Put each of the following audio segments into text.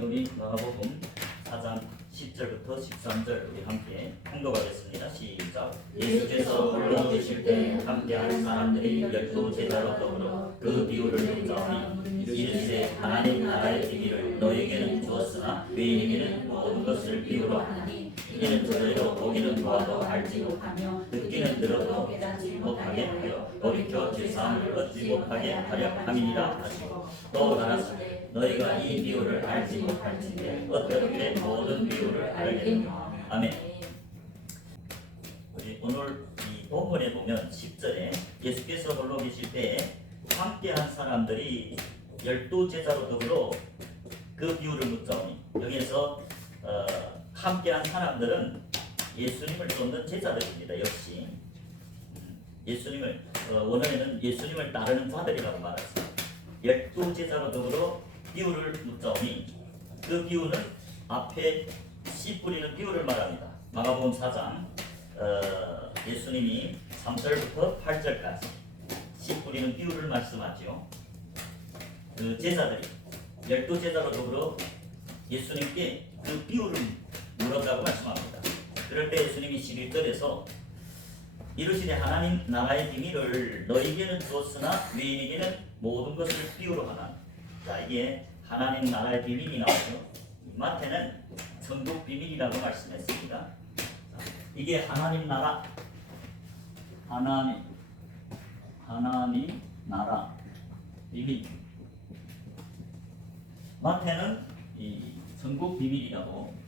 여기 마가복음 4장 10절부터 13절 우리 함께 통독하겠습니다. 시작. 예수께서 홀로 계실 때 함께한 사람들이 12제자로 더불어 그 비유를 묵자하니 이르시되 하나님 나라의 비밀을 너에게는 주었으나 외인에게는 모든 것을 비유로 하나니 이는 저희로 보기는 보아도 알지 못하며 듣기는 들어도 깨닫지 못하게 하여 돌이켜 죄사함을 얻지 못하게 하려 함이니라 하시고 또 가라사대 너희가 이 비유를 알지 못할진대 어떻게 모든 비유를 알겠느냐. 아멘. 우리 오늘 이 본문에 보면 10절에 예수께서 홀로 계실 때 함께한 사람들이 12제자로 더불어 그 비유를 묻자오니 여기에서 함께한 사람들은 예수님을 쫓는 제자들입니다. 역시 예수님을 원어에는 예수님을 따르는 자들이라고 말했습니다. 12제자로 더불어 비유를 묻자오니 그 비유는 앞에 씨 뿌리는 비유를 말합니다. 마가복음 4장 예수님이 3절부터 8절까지 씨 뿌리는 비유를 말씀하죠. 그 제자들이 12제자로 더불어 예수님께 그 비유를 물었다고 말씀합니다. 그럴 때 예수님이 11절에서 이르시되 하나님 나라의 비밀을 너희에게는 주었으나 외인에게는 모든 것을 비유로 하나. 자, 이게 하나님 나라의 비밀이 나오죠. 마태는 천국 비밀이라고 말씀했습니다. 자, 이게 하나님 나라, 하나님 나라 비밀. 마태는 이 천국 비밀이라고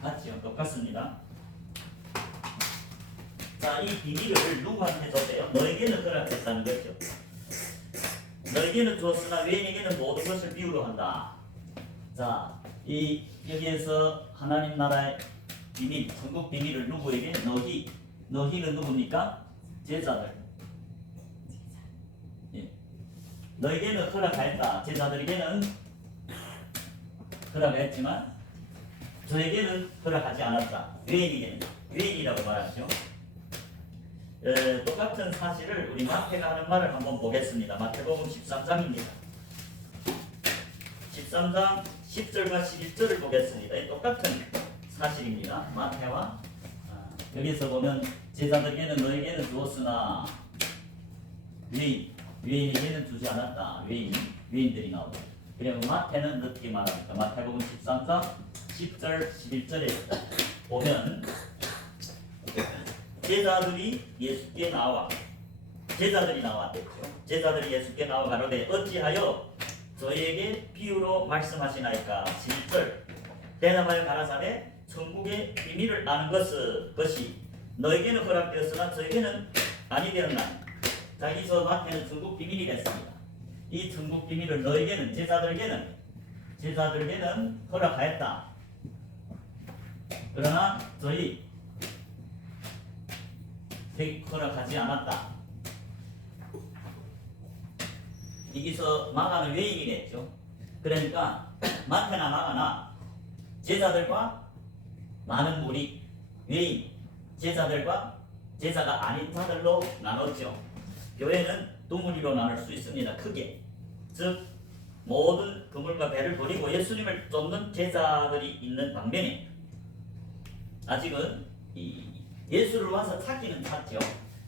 같이요, 똑같습니다. 자, 이 비밀을 누구한테 줬대요? 너에게는 허락했다는 거죠. 너에게는 주었으나 외인에게는 모든 것을 비유로 한다. 자, 여기에서 하나님 나라의 비밀, 천국 비밀을 누구에게? 너희는 누굽니까? 제자들. 예. 너에게는 허락하였다. 제자들에게는 허락했지만 저에게는 허락하지 않았다. 외인에게는 외인이라고 말하죠. 똑같은 사실을 우리 마태가 하는 말을 한번 보겠습니다. 마태복음 13장입니다. 13장 10절과 11절을 보겠습니다. 똑같은 사실입니다. 마태와 여기서 보면 제자들에게는 너에게는 주었으나 외인에게는 주지 않았다. 외인들이 나오고. 그리고 마태는 어떻게 말합니까? 마태복음 13장 10절 11절에 보면 제자들이 예수께 나와 제자들이 나왔댔죠. 제자들이 예수께 나와 가로되 어찌하여 저희에게 비유로 말씀하시나이까. 11절 대답하여 가라사대 천국의 비밀을 아는 것이 너에게는 허락되었으나 저에게는 아니 되었나니. 자, 여기서 마태는 천국 비밀이 됐습니다. 이 천국 비밀을 너에게는 제자들에게는 허락하였다. 그러나 저희 허락하지 않았다. 여기서 마가는 외인이 됐죠. 그러니까 마태나 마가나 제자들과 많은 무리, 외인, 제자들과 제자가 아닌 자들로 나눴죠. 교회는 두 무리로 나눌 수 있습니다. 크게. 즉 모든 그물과 배를 버리고 예수님을 쫓는 제자들이 있는 반면에 아직은 예수를 와서 찾기는 찾죠.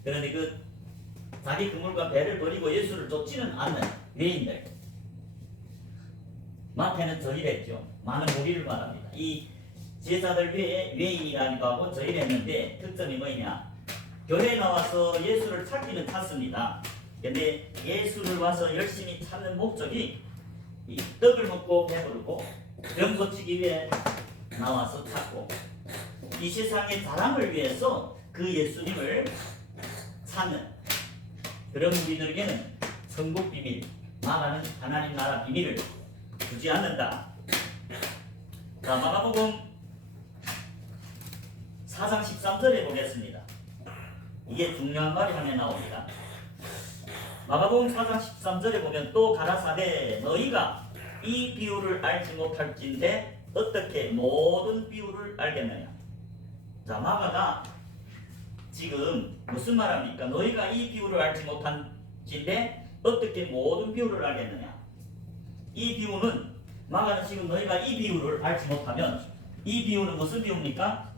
그런데 그 자기 그물과 배를 버리고 예수를 쫓지는 않는 외인들. 마태는 저희랬죠. 많은 무리를 말합니다. 이 제자들 외에 외인이라기도 하고 저희랬는데 특징이 뭐냐? 교회에 나와서 예수를 찾기는 찾습니다. 근데 예수를 와서 열심히 찾는 목적이 이 떡을 먹고 배부르고 병 고치기 위해 나와서 찾고 이 세상의 자랑을 위해서 그 예수님을 찾는 그런 우리들에게는 천국 비밀, 마가는 하나님 나라 비밀을 주지 않는다. 자, 마가복음 4장 13절에 보겠습니다. 이게 중요한 말이 하나 나옵니다. 마가복음 4장 13절에 보면 또 가라사대 너희가 이 비유를 알지 못할진대 어떻게 모든 비유를 알겠느냐. 자, 마가가 지금 무슨 말합니까? 너희가 이 비유를 알지 못한진데 어떻게 모든 비유를 알겠느냐. 이 비유는 마가는 지금 너희가 이 비유를 알지 못하면 이 비유는 무슨 비유입니까?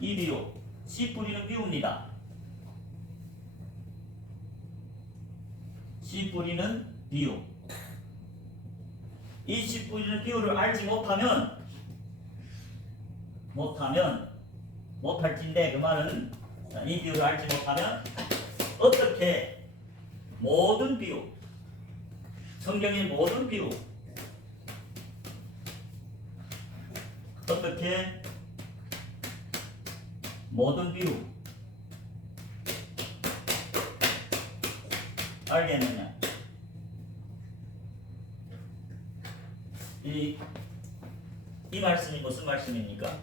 이 비유 씨 뿌리는 비유입니다. 씨 뿌리는 비유. 이 씨 뿌리는 비유를 알지 못할진데 그 말은 이 비유를 알지 못하면 어떻게 모든 비유 성경의 모든 비유 어떻게 모든 비유 알겠느냐? 이 말씀이 무슨 말씀입니까?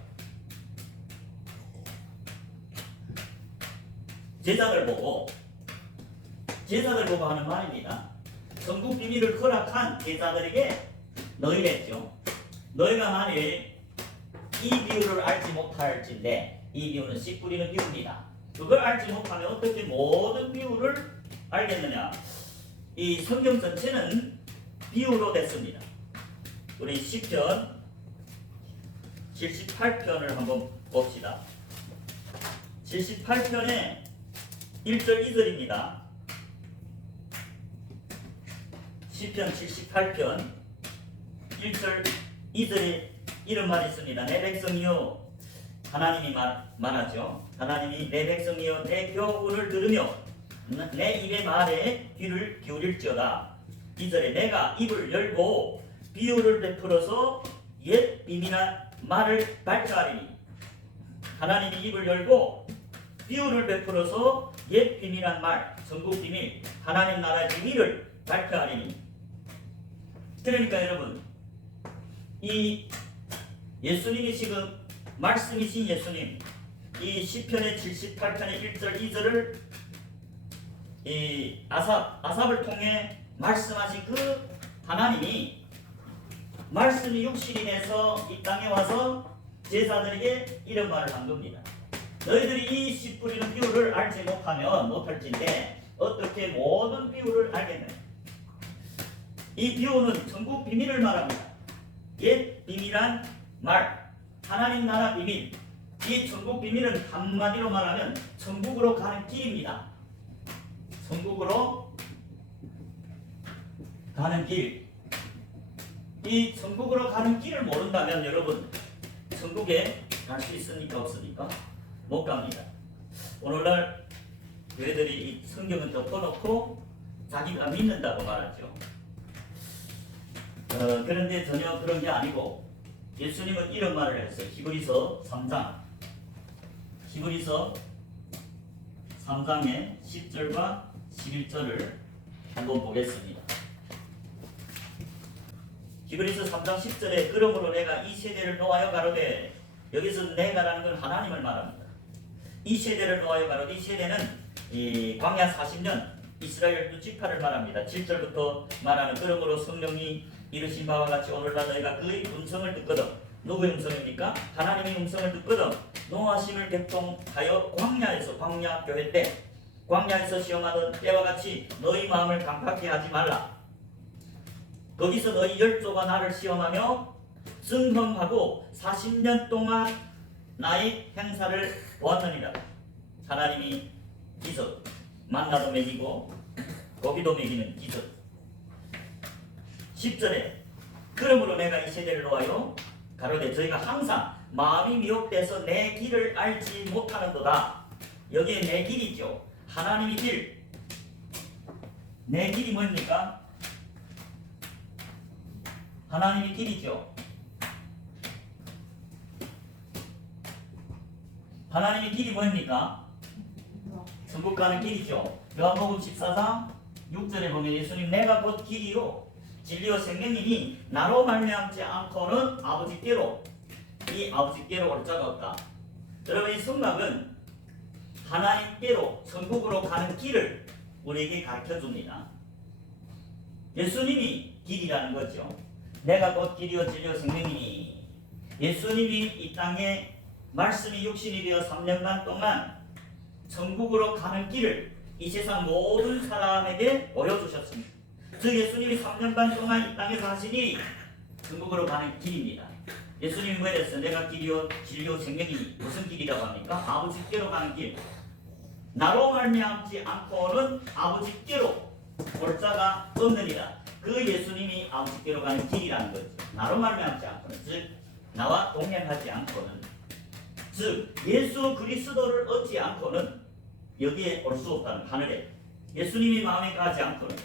제자들 보고 하는 말입니다. 천국 비밀을 허락한 제자들에게 너희랬죠. 너희가 만일 이 비유를 알지 못할진데 이 비유는 씨 뿌리는 비유입니다. 그걸 알지 못하면 어떻게 모든 비유를 알겠느냐? 이 성경 전체는 비유로 됐습니다. 우리 시편 78편을 한번 봅시다. 78편에 1절 2절입니다. 시편 78편 1절 2절에 이런 말이 있습니다. 내 백성이여, 하나님이 말하죠. 하나님이 내 백성이여 내 교훈을 들으며 내 입의 말에 귀를 기울일지어다. 2절에 내가 입을 열고 비유를 베풀어서 옛 비밀한 말을 발표하리니. 하나님이 입을 열고 비유를 베풀어서 옛 비밀한 말, 전국 비밀, 하나님 나라의 비밀을 발표하리니. 그러니까 여러분, 이 예수님이 지금 말씀이신 예수님, 이 시편의 78편의 1절 2절을 이 아삽을 통해 말씀하신 그 하나님이 말씀이 육신이 돼서 이 땅에 와서 제자들에게 이런 말을 한 겁니다. 너희들이 이 씨 뿌리는 비유를 알지 못할진데 어떻게 모든 비유를 알겠느냐? 이 비유는 천국 비밀을 말합니다. 옛 비밀한 말, 하나님 나라 비밀. 이 천국 비밀은 한마디로 말하면 천국으로 가는 길입니다. 천국으로 가는 길. 이 천국으로 가는 길을 모른다면 여러분 천국에 갈 수 있습니까? 없습니까? 못 갑니다. 오늘날 교회들이 이 성경을 덮어놓고 자기가 믿는다고 말하죠. 그런데 전혀 그런 게 아니고 예수님은 이런 말을 했어요. 히브리서 3장의 10절과 11절을 한번 보겠습니다. 히브리서 3장 10절에 그러므로 내가 이 세대를 노하여 가로되, 여기서 내가라는 건 하나님을 말합니다. 이 세대를 노하여 가로되, 이 세대는 이 광야 40년 이스라엘 두 지파를 말합니다. 7절부터 말하는 그러므로 성령이 이르신 바와 같이 오늘날 너희가 그의 음성을 듣거든. 누구의 음성입니까? 하나님의 음성을 듣거든 노하심을 개통하여 광야 교회 때 광야에서 시험하던 때와 같이 너희 마음을 강팍게 하지 말라. 거기서 너희 열조가 나를 시험하며 증언하고 40년 동안 나의 행사를 보았느니라. 하나님이 기적, 만나도 먹이고 고기도 먹이는 기적. 10절에 그러므로 내가 이 세대를 놓아요 가로되 저희가 항상 마음이 미혹돼서 내 길을 알지 못하는도다. 여기에 내 길이죠. 하나님의 길. 내 길이 뭡니까? 하나님의 길이죠. 하나님의 길이 뭡니까? 천국 가는 길이죠. 요한복음 14장 6절에 보면 예수님 내가 곧 길이요 진리요 생명이니 나로 말미암지 않고는 아버지께로, 이 아버지께로 올 자가 없다. 여러분, 이 성막은 하나님께로 천국으로 가는 길을 우리에게 가르쳐 줍니다. 예수님이 길이라는 거죠. 내가 곧 길이요 진리요 생명이니. 예수님이 이 땅에 말씀이 육신이 되어 3년간 동안 천국으로 가는 길을 이 세상 모든 사람에게 보여주셨습니다. 즉 예수님이 3년 반 동안 이 땅에서 하신 일이 천국으로 가는 길입니다. 예수님이 뭐랬어요? 내가 길이요 진리요 생명이니 무슨 길이라고 합니까? 아버지께로 가는 길. 나로 말미암지 않고는 아버지께로 올 자가 없느니라. 그 예수님이 아버지께로 가는 길이라는 거죠. 나로 말미암지 않고는, 즉 나와 동행하지 않고는, 즉 예수 그리스도를 얻지 않고는 여기에 올 수 없다는, 하늘에 예수님이 마음에 가지 않고는.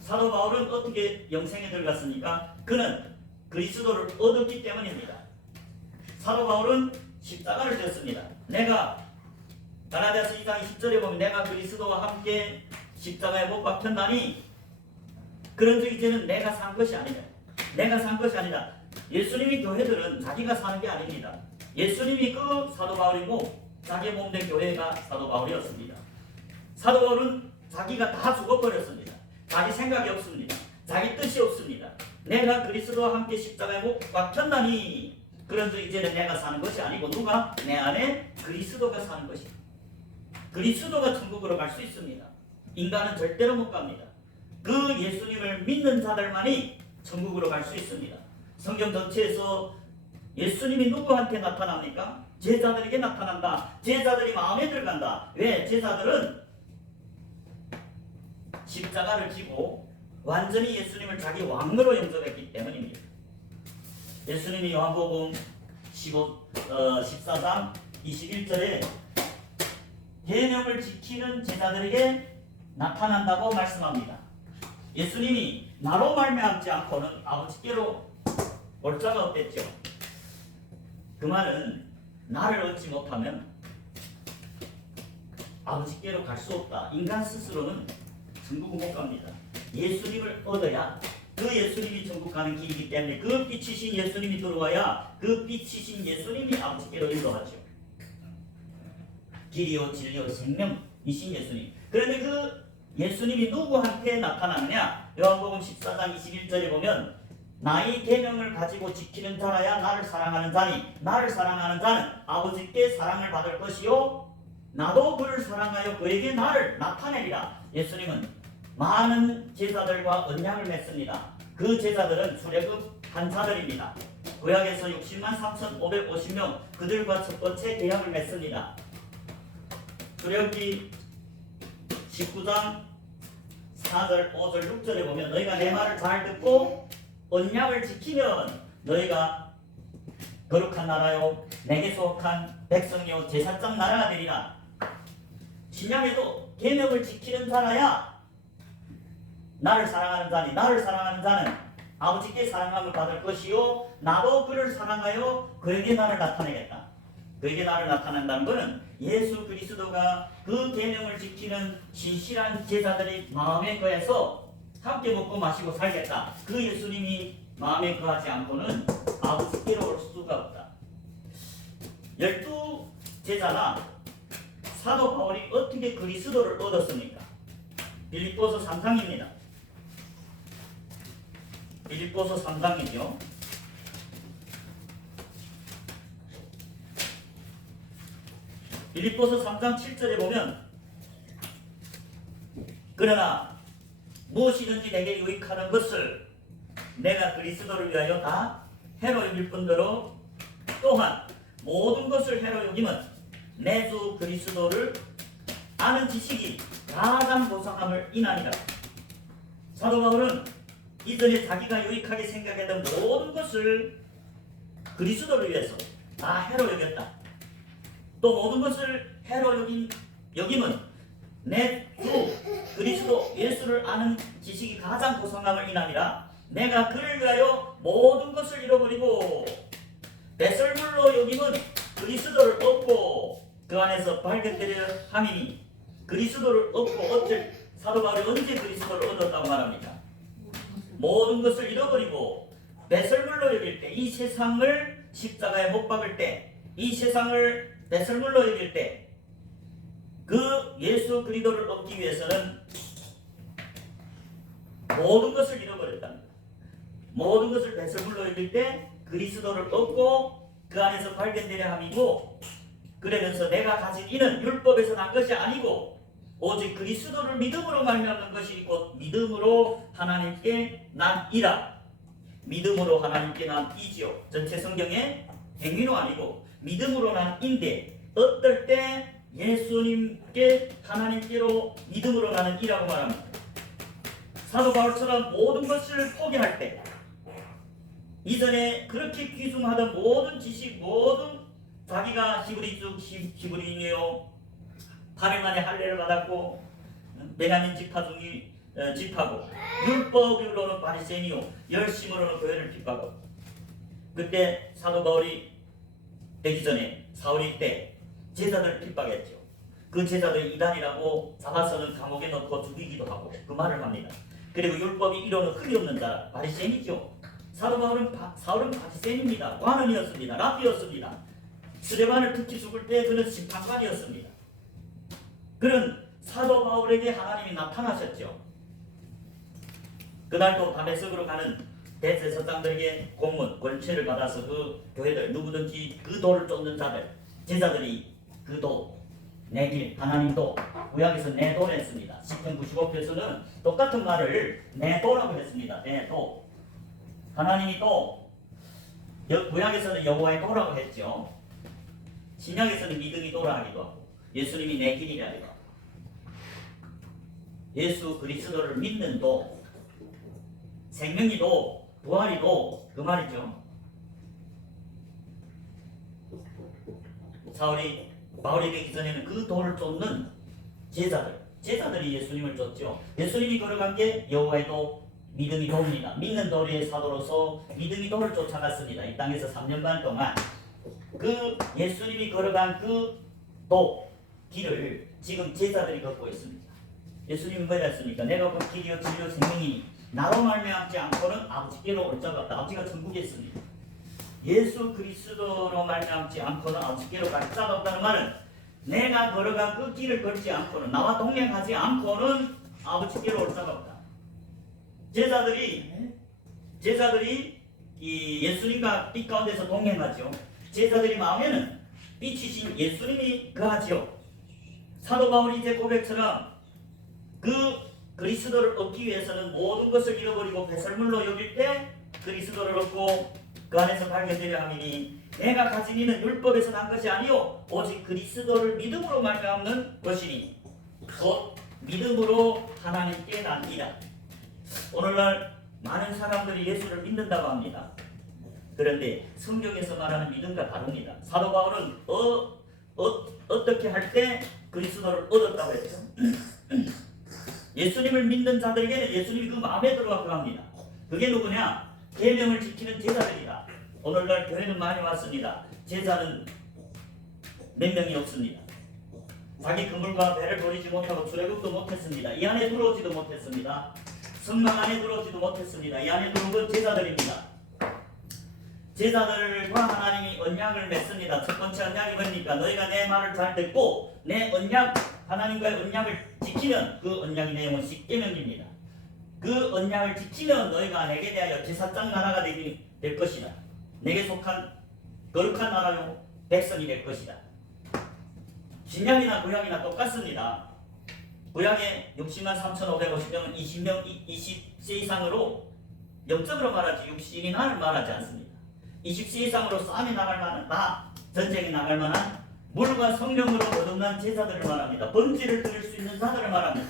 사도 바울은 어떻게 영생에 들어갔습니까? 그는 그리스도를 얻었기 때문입니다. 사도 바울은 십자가를 졌습니다. 내가 갈라디아서 2장 20절에 보면 내가 그리스도와 함께 십자가에 못 박혔나니 그런즉 이제는 내가 산 것이 아니라, 내가 산 것이 아니라, 예수님이 교회들은 자기가 사는 게 아닙니다. 예수님이 그 사도 바울이고 자기의 몸된 교회가 사도 바울이었습니다. 사도 바울은 자기가 다 죽어버렸습니다. 자기 생각이 없습니다. 자기 뜻이 없습니다. 내가 그리스도와 함께 십자가에 못 박혔나니 그런즉 이제는 내가 사는 것이 아니고 누가? 내 안에 그리스도가 사는 것입니다. 그리스도가 천국으로 갈 수 있습니다. 인간은 절대로 못 갑니다. 그 예수님을 믿는 자들만이 천국으로 갈 수 있습니다. 성경 전체에서 예수님이 누구한테 나타납니까? 제자들에게 나타난다. 제자들이 마음에 들어간다. 왜? 제자들은 십자가를 지고 완전히 예수님을 자기 왕으로 영접했기 때문입니다. 예수님이 요한복음 14장 21절에 계명을 지키는 제자들에게 나타난다고 말씀합니다. 예수님이 나로 말미암지 않고는 아버지께로 올 자가 없겠죠. 그 말은 나를 얻지 못하면 아버지께로 갈 수 없다. 인간 스스로는 천국은 못 갑니다. 예수님을 얻어야 그 예수님이 천국 가는 길이기 때문에 그 빛이신 예수님이 들어와야 그 빛이신 예수님이 아버지께로 인도하죠. 길이요 진리요 생명이신 예수님. 그런데 그 예수님이 누구한테 나타났냐? 요한복음 14장 21절에 보면 나의 계명을 가지고 지키는 자라야 나를 사랑하는 자니 나를 사랑하는 자는 아버지께 사랑을 받을 것이요 나도 그를 사랑하여 그에게 나를 나타내리라. 예수님은 많은 제자들과 언약을 맺습니다. 그 제자들은 출애굽 한 자들입니다. 구약에서 60만 3,550명 그들과 첫 번째 계약을 맺습니다. 출애굽기 19장 4절, 5절, 6절에 보면 너희가 내 말을 잘 듣고 언약을 지키면 너희가 거룩한 나라요 내게 속한 백성이요 제사장 나라가 되리라. 신약에도 계명을 지키는 자라야 나를 사랑하는 자니 나를 사랑하는 자는 아버지께 사랑함을 받을 것이요 나도 그를 사랑하여 그에게 나를 나타내겠다. 그에게 나를 나타낸다는 것은 예수 그리스도가 그 계명을 지키는 신실한 제자들이 마음에 거해서 함께 먹고 마시고 살겠다. 그 예수님이 마음에 거하지 않고는 아버지께로 올 수가 없다. 12제자나 사도 바울이 어떻게 그리스도를 얻었습니까? 빌립보서 3장입니다. 빌립보서 3장이죠. 빌립보서 3장 7절에 보면 그러나 무엇이든지 내게 유익하는 것을 내가 그리스도를 위하여 다 해로 여길 뿐더러 또한 모든 것을 해로 여김은 내 주 그리스도를 아는 지식이 가장 고상함을 인하니라. 사도 바울은 이전에 자기가 유익하게 생각했던 모든 것을 그리스도를 위해서 다 해로 여겼다. 또 모든 것을 해로 여김은 내 주 그리스도 예수를 아는 지식이 가장 고상함을 인하니라. 내가 그를 위하여 모든 것을 잃어버리고 배설물로 여김은 그리스도를 얻고 그 안에서 발견되려 함이니. 그리스도를 얻고 어쩔 사도 바울이 언제 그리스도를 얻었다고 말합니까? 모든 것을 잃어버리고 배설물로 여길 때, 이 세상을 십자가에 못 박을 때, 이 세상을 배설물로 여길 때, 그 예수 그리스도를 얻기 위해서는 모든 것을 잃어버렸답니다. 모든 것을 배설물로 여길 때 그리스도를 얻고 그 안에서 발견되려 함이고, 그러면서 내가 가진 이는 율법에서 난 것이 아니고 오직 그리스도를 믿음으로 말미암는 것이 곧 믿음으로 하나님께 난 이라. 믿음으로 하나님께 난 이지요. 전체 성경에 행위로 아니고 믿음으로 난 인데, 어떨 때 예수님께 하나님께로 믿음으로 나는 이라고 말합니다. 사도 바울처럼 모든 것을 포기할 때, 이전에 그렇게 귀중하던 모든 지식, 모든 자기가 히브리인이요 8일 만에 할례를 받았고 베냐민 지파 중이 지파고 율법으로는 바리새인이요 열심으로는 교회를 핍박하고, 그때 사도 바울이 되기 전에 사울이 때 제자들 핍박했죠. 그 제자들 이단이라고 잡아서는 감옥에 넣고 죽이기도 하고 그 말을 합니다. 그리고 율법이 이루는 흠이 없는 자 바리새인이죠. 사울은 바리새인입니다. 관원이었습니다. 랍비였습니다. 스데반을 특히 죽을 때 그는 심판관이었습니다. 그런 사도 바울에게 하나님이 나타나셨죠. 그날도 다메섹으로 가는 대제사장들에게 공문, 권체를 받아서 그 교회들 누구든지 그 도를 쫓는 자들, 제자들이 그 도, 내 길, 하나님도, 구약에서 내 도를 했습니다. 시편 95편에서는 똑같은 말을 내 도라고 했습니다. 내 도. 하나님이 또 구약에서는 여호와의 도라고 했죠. 신약에서는 믿음이 도라 하기도 하고 예수님이 내 길이라 하기도 하고, 예수 그리스도를 믿는 도, 생명이 도, 부활이 도, 그 말이죠. 바울이 되기 전에는 그 도를 쫓는 제자들이 예수님을 쫓죠. 예수님이 걸어간 게 여호와의 도, 믿음이 도입니다. 믿는 도리의 사도로서 믿음이 도를 쫓아갔습니다. 이 땅에서 3년 반 동안 그 예수님이 걸어간 그 도, 길을 지금 제자들이 걷고 있습니다. 예수님이 뭐라 했습니까? 내가 그 길이요 진리요 생명이니 나로 말미암지 않고는 아버지께로 올 자가 없다. 아버지가 천국에 있습니다. 예수 그리스도로 말미암지 않고는 아버지께로 갈 자가 없다는 말은 내가 걸어간 그 길을 걷지 않고는, 나와 동행하지 않고는 아버지께로 올 자가 없다. 제자들이 이 예수님과 빛 가운데서 동행하죠. 제자들이 마음에는 빛이신 예수님이 거하지요. 사도 바울이 이제 고백처럼 그 그리스도를 얻기 위해서는 모든 것을 잃어버리고 배설물로 여길 때 그리스도를 얻고 그 안에서 발견되려 함이니, 내가 가진 이는 율법에서 난 것이 아니요 오직 그리스도를 믿음으로 말미암는 것이니 곧 믿음으로 하나님께 난이라. 오늘날 많은 사람들이 예수를 믿는다고 합니다. 그런데 성경에서 말하는 믿음과 다릅니다. 사도 바울은 어떻게 할 때 그리스도를 얻었다고 했죠. 예수님을 믿는 자들에게는 예수님이 그 마음에 들어가 합니다. 그게 누구냐? 계명을 지키는 제자들이다. 오늘날 교회는 많이 왔습니다. 제자는 몇 명이 없습니다. 자기 그물과 배를 버리지 못하고 출애굽도 못했습니다. 이 안에 들어오지도 못했습니다. 성막 안에 들어오지도 못했습니다. 이 안에 들어온 건 제자들입니다. 제자들과 하나님이 언약을 맺습니다. 첫 번째 언약이 뭡니까? 너희가 내 말을 잘 듣고 내 언약, 하나님과의 언약을 지키면, 그 언약의 내용은 십계명입니다. 그 언약을 지키면 너희가 내게 대하여 제사장 나라가 될 것이다. 내게 속한 거룩한 나라요 백성이 될 것이다. 신약이나 구약이나 똑같습니다. 구약에 60만 3,550명은 20세 이상으로 영적으로 말하지 육신이 나를 말하지 않습니다. 20세 이상으로 싸움에 나갈 만한, 전쟁에 나갈 만한 물과 성령으로 거듭난 제자들을 말합니다. 번제를 드릴 수 있는 자들을 말합니다.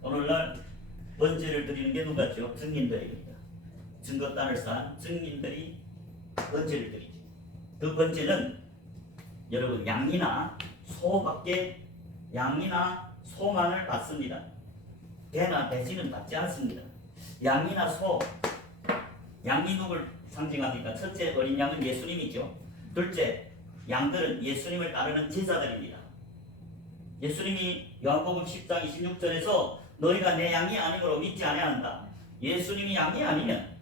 오늘날 번제를 드리는 게 누가죠? 증인들입니다. 증거단을 쌓은 증인들이 번제를 드리죠. 그 번제는 여러분 양이나 소만을 받습니다. 배나 돼지는 받지 않습니다. 양이나 소, 양이 누굴 상징합니까? 첫째 어린 양은 예수님이죠. 둘째 양들은 예수님을 따르는 제자들입니다. 예수님이 요한복음 10장 26절에서 너희가 내 양이 아니므로 믿지 아니한다. 예수님이 양이 아니면,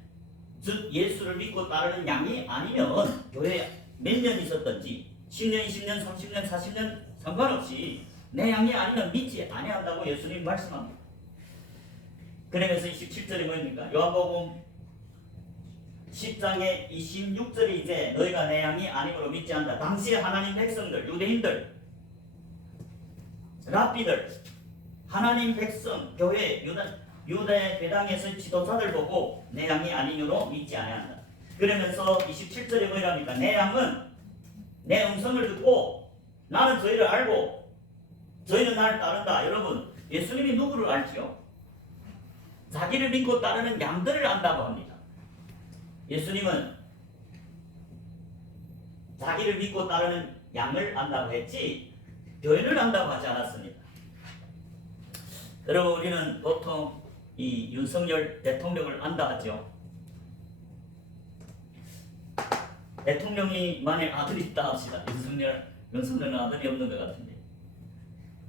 즉 예수를 믿고 따르는 양이 아니면 교회에 몇 년 있었던지 10년, 20년, 30년, 40년 상관없이 내 양이 아니면 믿지 아니한다고 예수님이 말씀합니다. 그러면서 27절이 뭐입니까? 요한복음 10장의 26절이 이제 너희가 내 양이 아니므로 믿지 않는다. 당시에 하나님 백성들, 유대인들, 랍비들, 하나님 백성, 교회, 유대 회당에서 지도자들 보고 내 양이 아니므로 믿지 아니한다. 그러면서 27절에 뭐랍니까? 내 양은 내 음성을 듣고 나는 저희를 알고 저희는 나를 따른다. 여러분, 예수님이 누구를 알지요? 자기를 믿고 따르는 양들을 안다고 합니다. 예수님은 자기를 믿고 따르는 양을 안다고 했지 교회를 안다고 하지 않았습니다. 여러분, 우리는 보통 이 윤석열 대통령을 안다 하죠. 대통령이 만약 아들이 있다 합시다. 윤석열은 아들이 없는 것 같은데,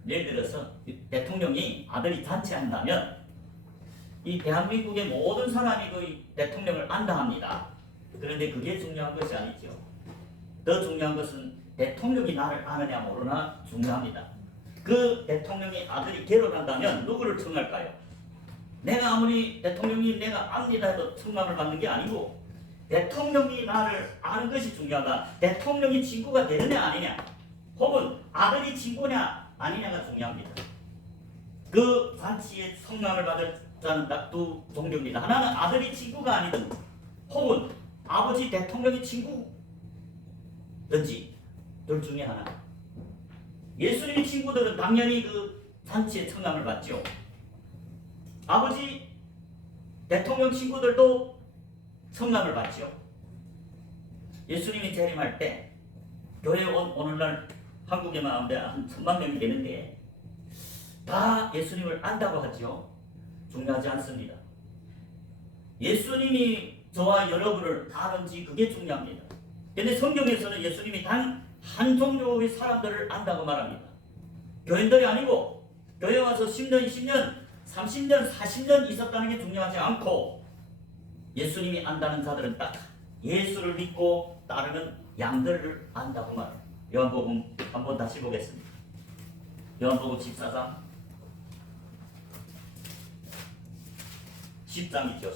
예를 들어서 대통령이 아들이 자취한다면 이 대한민국의 모든 사람이 그 대통령을 안다 합니다. 그런데 그게 중요한 것이 아니죠. 더 중요한 것은 대통령이 나를 아느냐 모르나 중요합니다. 그 대통령의 아들이 결혼한다면 누구를 청할까요? 내가 아무리 대통령이 내가 압니다 해도 청함을 받는 게 아니고 대통령이 나를 아는 것이 중요하다. 대통령이 친구가 되느냐 아니냐, 혹은 아들이 친구냐 아니냐가 중요합니다. 그 잔치에 청함을 받을 자는 딱 두 종류입니다. 하나는 아들이 친구가 아니든 혹은 아버지 대통령이 친구든지 둘 중에 하나. 예수님의 친구들은 당연히 그 잔치에 청함을 받죠. 아버지 대통령 친구들도 청함을 받죠. 예수님이 재림할 때 교회 오늘날 한국에만 하면 한 1000만 명이 되는데 다 예수님을 안다고 하죠. 중요하지 않습니다. 예수님이 저와 여러분을 다 아는지 그게 중요합니다. 그런데 성경에서는 예수님이 단 한 종류의 사람들을 안다고 말합니다. 교인들이 아니고 교회 와서 10년, 20년, 30년, 40년 있었다는 게 중요하지 않고 예수님이 안다는 자들은 딱 예수를 믿고 따르는 양들을 안다고 말합니다. 요한복음 한번 다시 보겠습니다. 요한복음 14장 10장이죠.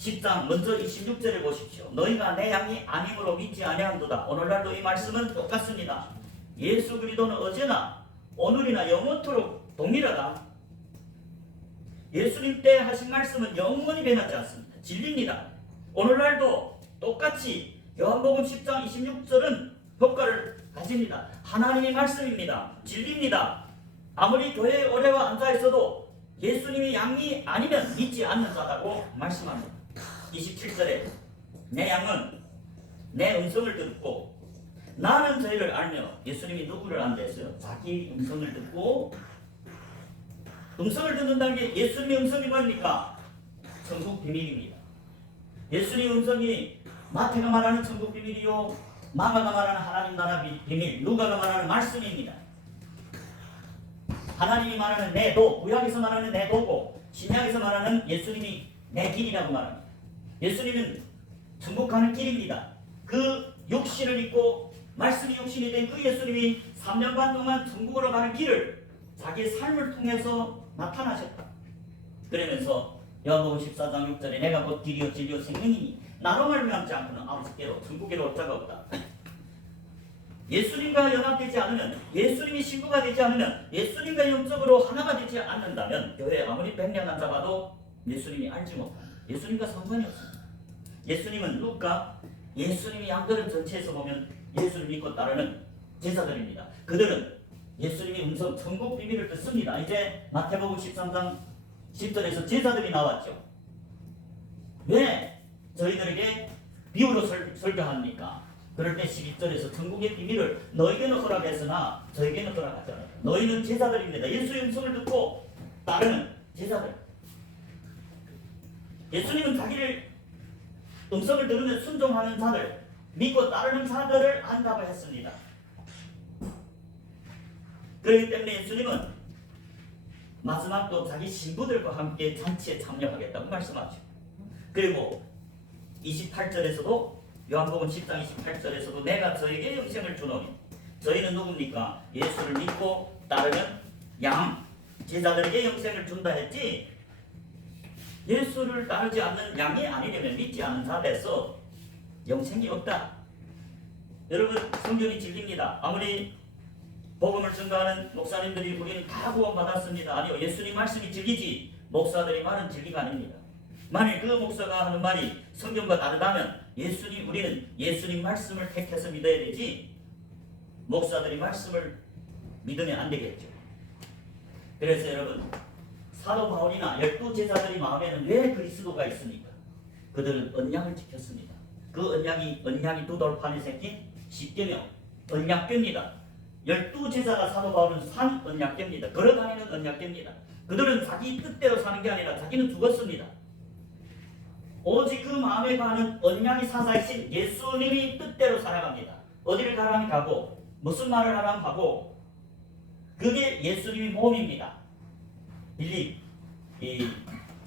10장 먼저 26절에 보십시오. 너희가 내 양이 아님으로 믿지 아니한도다. 오늘날도 이 말씀은 똑같습니다. 예수 그리스도는 어제나 오늘이나 영원토록 동일하다. 예수님 때 하신 말씀은 영원히 변하지 않습니다. 진리입니다. 오늘날도 똑같이 요한복음 10장 26절은 효과를 가집니다. 하나님의 말씀입니다. 진리입니다. 아무리 교회에 오래와 앉아 있어도 예수님이 양이 아니면 믿지 않는 자라고 말씀합니다. 27절에 내 양은 내 음성을 듣고 나는 저희를 알며, 예수님이 누구를 안다 했어요? 자기 음성을 듣고, 음성을 듣는다는 게 예수님의 음성이 뭡니까? 천국 비밀입니다. 예수님의 음성이 마태가 말하는 천국 비밀이요, 마가가 말하는 하나님 나라 비밀, 누가가 말하는 말씀입니다. 하나님이 말하는 내 도, 구약에서 말하는 내 도고 신약에서 말하는 예수님이 내 길이라고 말합니다. 예수님은 천국 가는 길입니다. 그 육신을 입고 말씀이 육신이 된 그 예수님이 3년 반 동안 천국으로 가는 길을 자기의 삶을 통해서 나타나셨다. 그러면서 요한복음 14장 6절에 내가 곧 길이요 진리요 생명이니 나로 말미암지 않고는 아버지께로 천국에로 올 자가 없다. 예수님과 연합되지 않으면, 예수님이 신부가 되지 않으면, 예수님과 영적으로 하나가 되지 않는다면 교회에 아무리 100년 앉아봐도 예수님이 알지 못합니다. 예수님과 상관이 없습니다. 예수님은 누가? 예수님이 양들은 전체에서 보면 예수를 믿고 따르는 제자들입니다. 그들은 예수님의 음성 천국 비밀을 듣습니다. 이제 마태복음 13장 10절에서 제자들이 나왔죠. 왜 저희들에게 비유로 설교합니까? 그럴 때 12절에서 천국의 비밀을 너희에게는 허락했으나 저에게는 허락하지 않았다. 너희는 제자들입니다. 예수의 음성을 듣고 따르는 제자들. 예수님은 자기를 음성을 들으면 순종하는 자들, 믿고 따르는 자들을 안다고 했습니다. 그렇기 때문에 예수님은 마지막도 자기 신부들과 함께 잔치에 참여하겠다고 말씀하죠. 그리고 28절에서도, 요한복음 10장 28절에서도 내가 저에게 영생을 주노니, 저희는 누굽니까? 예수를 믿고 따르는 양, 제자들에게 영생을 준다 했지, 예수를 따르지 않는 양이 아니려면 믿지 않는 자에서 영생이 없다. 여러분, 성경이 진리입니다. 아무리 복음을 증거하는 목사님들이 우리는 다 구원받았습니다. 아니요, 예수님 말씀이 진리지 목사들이 말은 진리가 아닙니다. 만일 그 목사가 하는 말이 성경과 다르다면 우리는 예수님 말씀을 택해서 믿어야 되지 목사들이 말씀을 믿으면 안 되겠죠. 그래서 여러분, 사도 바울이나 12제자들이 마음에는 왜 그리스도가 있습니까? 그들은 언약을 지켰습니다. 그 언약이 두 돌판에 새긴 십계명, 언약궤입니다. 12제자가 사도 바울은 산 언약궤입니다. 걸어다니는 언약궤입니다. 그들은 자기 뜻대로 사는 게 아니라 자기는 죽었습니다. 오직 그 마음에 가는 언약이 사사이신 예수님이 뜻대로 살아갑니다. 어디를 가라면 가고 무슨 말을 하라면 하고 그게 예수님의 몸입니다. 빌립, 이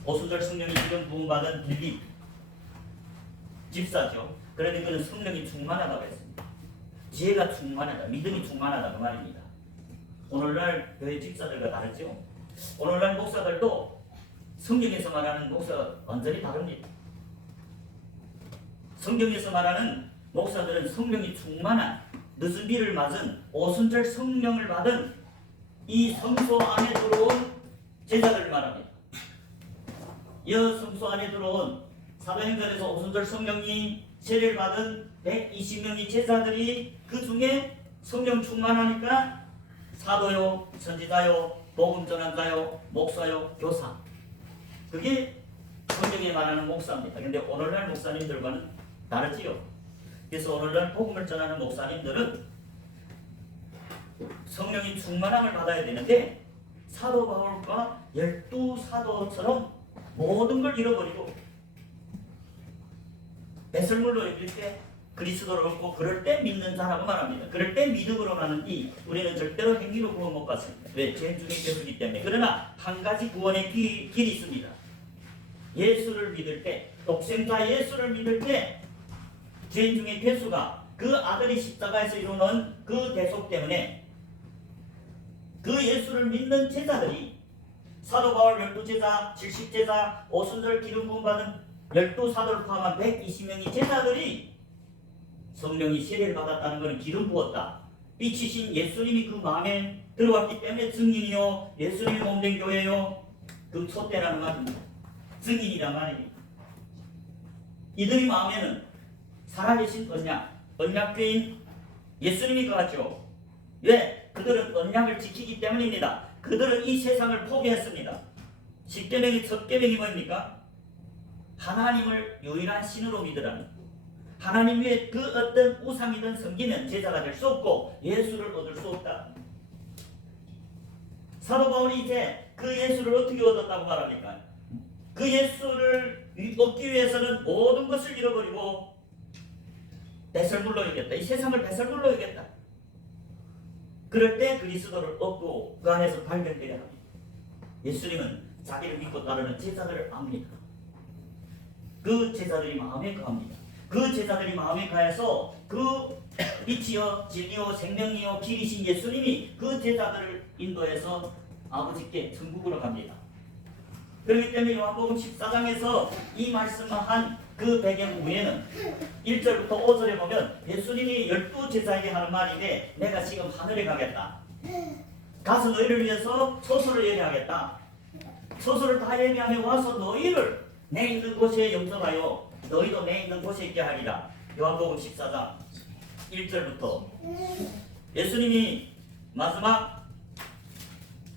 오순절 성령이 지금 부음받은 빌립 집사죠. 그런데 그는 성령이 충만하다고 했습니다. 지혜가 충만하다, 믿음이 충만하다 그 말입니다. 오늘날 교회 집사들과 다르죠. 오늘날 목사들도 성경에서 말하는 목사가 완전히 다릅니다. 성경에서 말하는 목사들은 성령이 충만한 늦은 비를 맞은 오순절 성령을 받은 이 성소 안에 들어온 제자들을 말합니다. 이 성소 안에 들어온 사도행전에서 오순절 성령이 세례를 받은 120명의 제자들이 그 중에 성령 충만하니까 사도요, 선지자요, 복음 전환자요, 목사요, 교사. 그게 성경에 말하는 목사입니다. 근데 오늘날 목사님들과는 다르지요. 그래서 오늘날 복음을 전하는 목사님들은 성령이 충만함을 받아야 되는데 사도 바울과 12사도처럼 모든 걸 잃어버리고 배설물로 여길 때 그리스도를 얻고 그럴 때 믿는 자라고 말합니다. 그럴 때 믿음으로 가는지 우리는 절대로 행위로 구원 못 받습니다. 왜? 죄 중에 죄수기 때문에. 그러나 한 가지 구원의 길이 있습니다. 예수를 믿을 때, 독생자 예수를 믿을 때 죄 중에 죄수가 그 아들이 십자가에서 이루는 그 대속 때문에 그 예수를 믿는 제자들이 사도 바울 12제자, 70제자, 오순절 기름 부음 받은 12사도를 포함한 120명의 제자들이 성령이 세례를 받았다는 것은 기름 부었다. 빛이신 예수님이 그 마음에 들어왔기 때문에 증인이요, 예수님이 몸된 교회요, 그 촛대라는 말입니다. 증인이란 말입니다. 이들의 마음에는 살아계신 언약궤인 예수님이 거하죠. 왜? 그들은 언약을 지키기 때문입니다. 그들은 이 세상을 포기했습니다. 십계명의 첫 계명이 뭡니까? 하나님을 유일한 신으로 믿으라는, 하나님 외에 그 어떤 우상이든 섬기면 제자가 될 수 없고 예수를 얻을 수 없다. 사도 바울이 이제 그 예수를 어떻게 얻었다고 말합니까? 그 예수를 얻기 위해서는 모든 것을 잃어버리고 배설물로 여겼다. 이 세상을 배설물로 여겼다. 그럴 때 그리스도를 얻고 그 안에서 발견되려 합니다. 예수님은 자기를 믿고 따르는 제자들을 압니다. 그 제자들이 마음에 거합니다. 그 제자들이 마음에 가해서 그 빛이요 진리요 생명이요 길이신 예수님이 그 제자들을 인도해서 아버지께 천국으로 갑니다. 그렇기 때문에 요한복음 14장에서 이 말씀한 그 배경 후에는 1절부터 5절에 보면 예수님이 12제자에게 하는 말인데 내가 지금 하늘에 가겠다. 가서 너희를 위해서 소설을 예배하겠다. 소설을 다 예배하며 와서 너희를 내 있는 곳에 영접하여 너희도 내 있는 곳에 있게 하리라. 요한복음 14장 1절부터 예수님이 마지막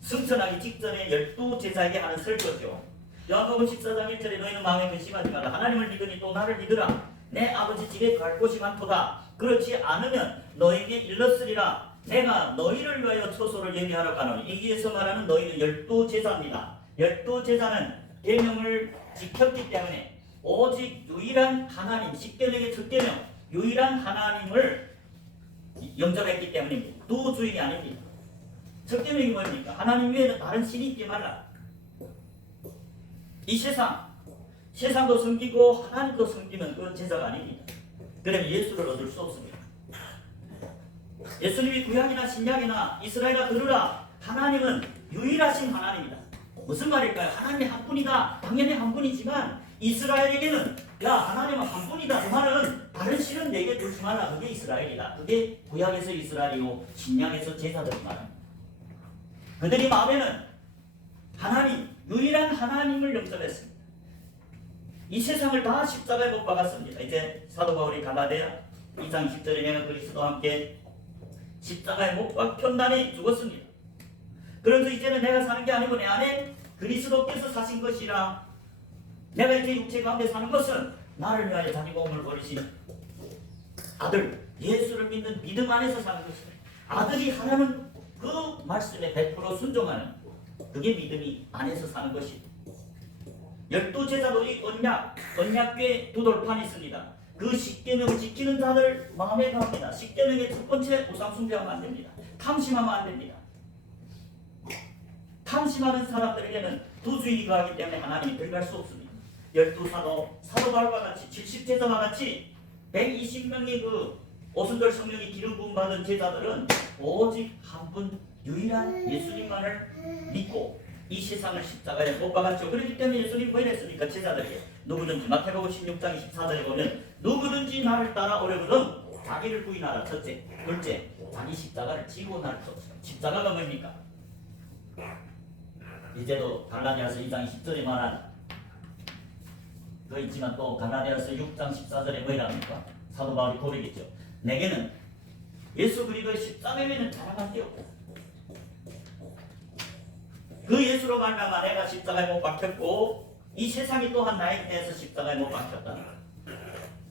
승천하기 직전에 12제자에게 하는 설교죠. 요한복음 14장 1절에 너희는 마음에 근심하지 말라. 하나님을 믿으니 또 나를 믿으라. 내 아버지 집에 갈 곳이 많도다. 그렇지 않으면 너에게 일렀으리라. 내가 너희를 위하여 초소를 예비하러 가노니. 여기에서 말하는 너희는 12제자입니다. 12제자는 계명을 지켰기 때문에 오직 유일한 하나님, 십계명의 첫 계명, 유일한 하나님을 영접했기 때문입니다. 두 주인이 아닙니다. 첫 계명이 뭡니까? 하나님 외에는 다른 신이 있지 말라. 이 세상도 섬기고 하나님도 섬기면 그건 제자가 아닙니다. 그러면 예수를 얻을 수 없습니다. 예수님이 구약이나 신약이나 이스라엘아 들으라. 하나님은 유일하신 하나님이다. 무슨 말일까요? 하나님이 한 분이다. 당연히 한 분이지만 이스라엘에게는 야 하나님은 한 분이다 그 말은 다른 신은 내게 두지 말라. 그게 이스라엘이다. 그게 구약에서 이스라엘이고 신약에서 제사들이 말합니다. 그들이 마음에는 하나님 유일한 하나님을 영접했습니다. 이 세상을 다 십자가에 못 박았습니다. 이제 사도 바울이 갈라디아 2장 10절에 내가 그리스도와 함께 십자가에 못 박혔나니 죽었습니다. 그래서 이제는 내가 사는 게 아니고 내 안에 그리스도께서 사신 것이라. 내가 이제 육체 가운데 사는 것은 나를 위하여 자기 몸을 버리신 아들 예수를 믿는 믿음 안에서 사는 것입니다. 아들이 하라는 그 말씀에 100% 순종하는 그게 믿음이 안에서 사는 것입니다. 12제자들이 언약궤 두 돌판이 있습니다. 그 십계명을 지키는 자들 마음에 갑니다. 십계명의 첫 번째 우상 숭배하면 안 됩니다. 탐심하면 안 됩니다. 탐심하는 사람들에게는 두 주의가 하기 때문에 하나님이 들어갈 수 없습니다. 12사도 바울과 같이 70제자와 같이 120명의 그 오순절 성령이 기름 부음 받은 제자들은 오직 한 분 유일한 예수님만을 믿고 이 세상을 십자가에 못 박았죠. 그렇기 때문에 예수님 보이랬으니까 제자들에게 누구든지 마태복음 16장 24절에 보면 누구든지 나를 따라오려거든 자기를 부인하라. 첫째, 둘째, 자기 십자가를 지고 나를 쫓으라. 십자가가 뭡니까? 이제도 갈라디아서 2장 10절에 말한 그 있지만 또 갈라디아서 6장 14절에 뭐랍니까? 사도 바울이 고백했죠. 내게는 예수 그리스도의 십자가에 매는 자랑할 게 없고 그 예수로 말미암아 내가 십자가에 못 박혔고 이 세상이 또한 나에 대해서 십자가에 못 박혔다.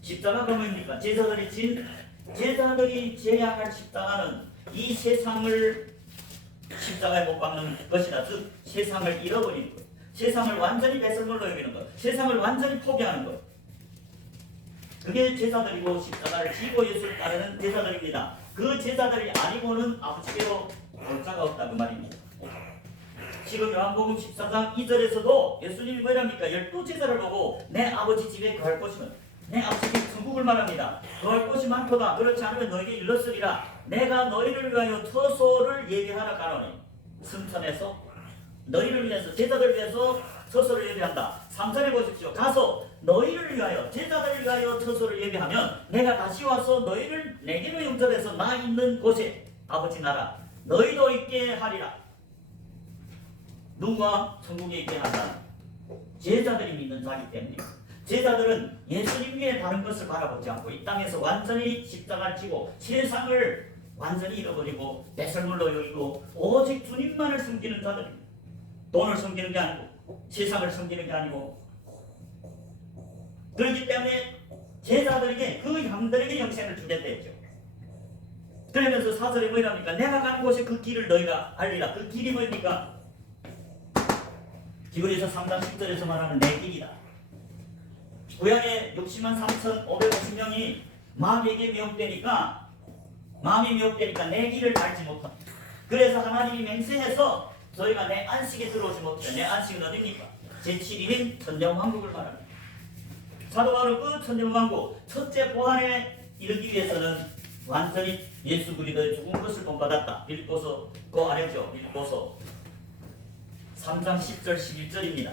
십자가가 뭡니까? 제자들이 져야 할 십자가는 이 세상을 십자가에 못 박는 것이다. 즉 세상을 잃어버리는 것, 세상을 완전히 배설물로 여기는 것, 세상을 완전히 포기하는 것. 그게 제자들이고 십자가를 지고 예수를 따르는 제자들입니다. 그 제자들이 아니고는 아버지께로 올 자가 없다 그 말입니다. 지금 요한복음 14장 2절에서도 예수님이 뭐랍니까? 12제자를 보고 내 아버지 집에 거할 것이면 내 아버지 집 천국을 말합니다. 거할 것이 많도다. 그렇지 않으면 너에게 일렀으리라. 내가 너희를 위하여 처소를 예비하러 가노니. 승천에서 너희를 위해서 제자들을 위해서 처소를 예비한다. 3절에 보십시오. 가서 너희를 위하여 제자들을 위하여 처소를 예비하면 내가 다시 와서 너희를 내게로 영접해서 나 있는 곳에 아버지 나라 너희도 있게 하리라. 누가 천국에 있게 한다? 제자들이 믿는 자기 때문에. 제자들은 예수님 외에 다른 것을 바라보지 않고 이 땅에서 완전히 십자가를 지고 세상을 완전히 잃어버리고 배설물로 여기고 오직 주님만을 섬기는 자들입니다. 돈을 섬기는 게 아니고 세상을 섬기는 게 아니고. 그렇기 때문에 제자들에게 그 양들에게 영생을 주겠다 했죠. 그러면서 4절에 뭐랍니까? 내가 가는 곳에 그 길을 너희가 알리라. 그 길이 뭡니까? 히브리서 3장 10절에서 말하는 내 길이다. 구약에 60만 3,550명이 마귀에게 미혹되니까 내 길을 알지 못한다. 그래서 하나님이 맹세해서 저희가 내 안식에 들어오지 못해. 내 안식은 어디입니까? 제7일인 천년왕국을 말합니다. 사도 바울은 그 천년왕국 첫째 보안에 이르기 위해서는 완전히 예수 그리스도의 죽은 것을 본받았다. 빌립보서 그 아래죠. 빌립보서 3장 10절 11절입니다.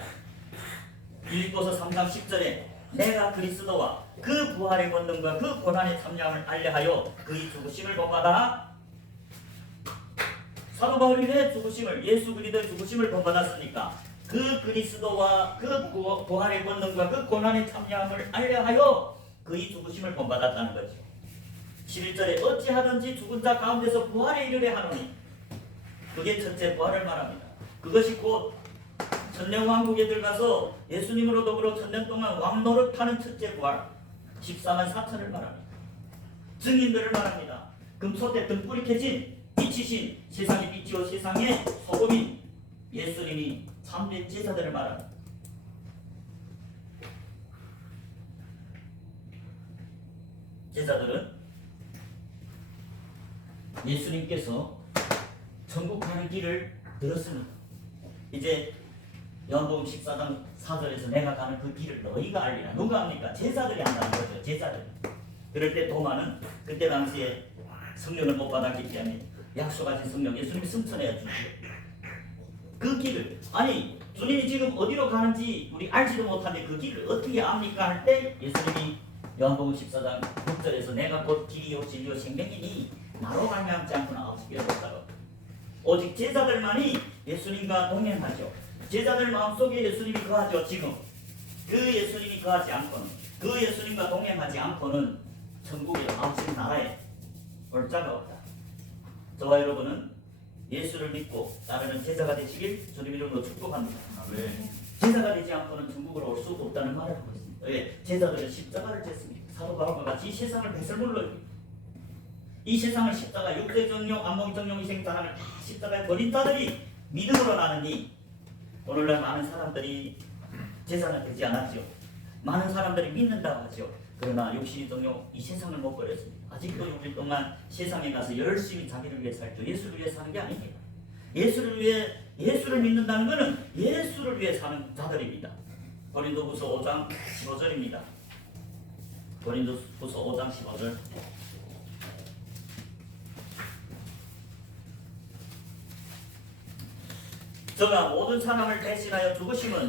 빌립보서 3장 10절에 내가 그리스도와 그 부활의 권능과 그 고난의 참여함을 알려하여 그의 죽으심을 본받아. 사도 바울이 왜 죽으심을 예수 그리스도의 죽으심을 본받았습니까? 그 그리스도와 그 부활의 권능과 그 고난의 참여함을 알려하여 그의 죽으심을 본받았다는 거죠. 11절에 어찌하든지 죽은 자 가운데서 부활에 이르게 하노니. 그게 첫째 부활을 말합니다. 그것이 곧 천년왕국에 들어가서 예수님으로 더불어 천년 동안 왕노릇하는 첫째 부활 14만 4천을 말합니다. 증인들을 말합니다. 금소대 등불이 켜진 빛이신 세상의 빛이요 세상의 소금인 예수님이 참된 제사들을 말합니다. 제자들은 예수님께서 천국 가는 길을 들었습니다. 이제 요한복음 14장 4절에서 내가 가는 그 길을 너희가 알리라. 누가 합니까? 제자들이 한다는 거죠. 제자들. 그럴 때 도마는 그때 당시에 성령을 못 받았기 때문에 약속하신 성령 예수님이 승천해 주시고 그 길을 아니 주님이 지금 어디로 가는지 우리 알지도 못하는데 그 길을 어떻게 압니까? 할 때 예수님이 요한복음 14장 6절에서 내가 곧 길이요 진리요 생명이니 나로 말미암지 않고는 아버지께 못가요. 오직 제자들만이 예수님과 동행하죠. 제자들 마음속에 예수님이 거하죠. 지금 그 예수님이 거하지 않고는, 그 예수님과 동행하지 않고는 천국의 아버지 나라에 올 자가 없다. 저와 여러분은 예수를 믿고 따르는 제자가 되시길 주님 이름으로 축복합니다. 제자가 되지 않고는 천국으로 올 수 없다는 말을 하고 있습니다. 왜? 제자들은 십자가를 졌습니다. 사도 바울과 같이 이 세상을 배설물로 여깁니다. 이 세상을 십자가, 육체 정욕, 안목 정욕, 이생 사랑을 다 십자가에 버린 자들이 믿음으로 나느니 오늘날 많은 사람들이 제자가 되지 않았죠. 많은 사람들이 믿는다고 하죠. 그러나 육신이 정욕, 이 세상을 못 버렸습니다. 아직도 6일 동안 세상에 가서 열심히 자기를 위해 살죠. 예수를 위해 사는 게 아닙니다. 예수를 믿는다는 것은 예수를 위해 사는 자들입니다. 고린도후서 5장 15절입니다. 고린도후서 5장 15절. 저가 모든 사람을 대신하여 죽으심은,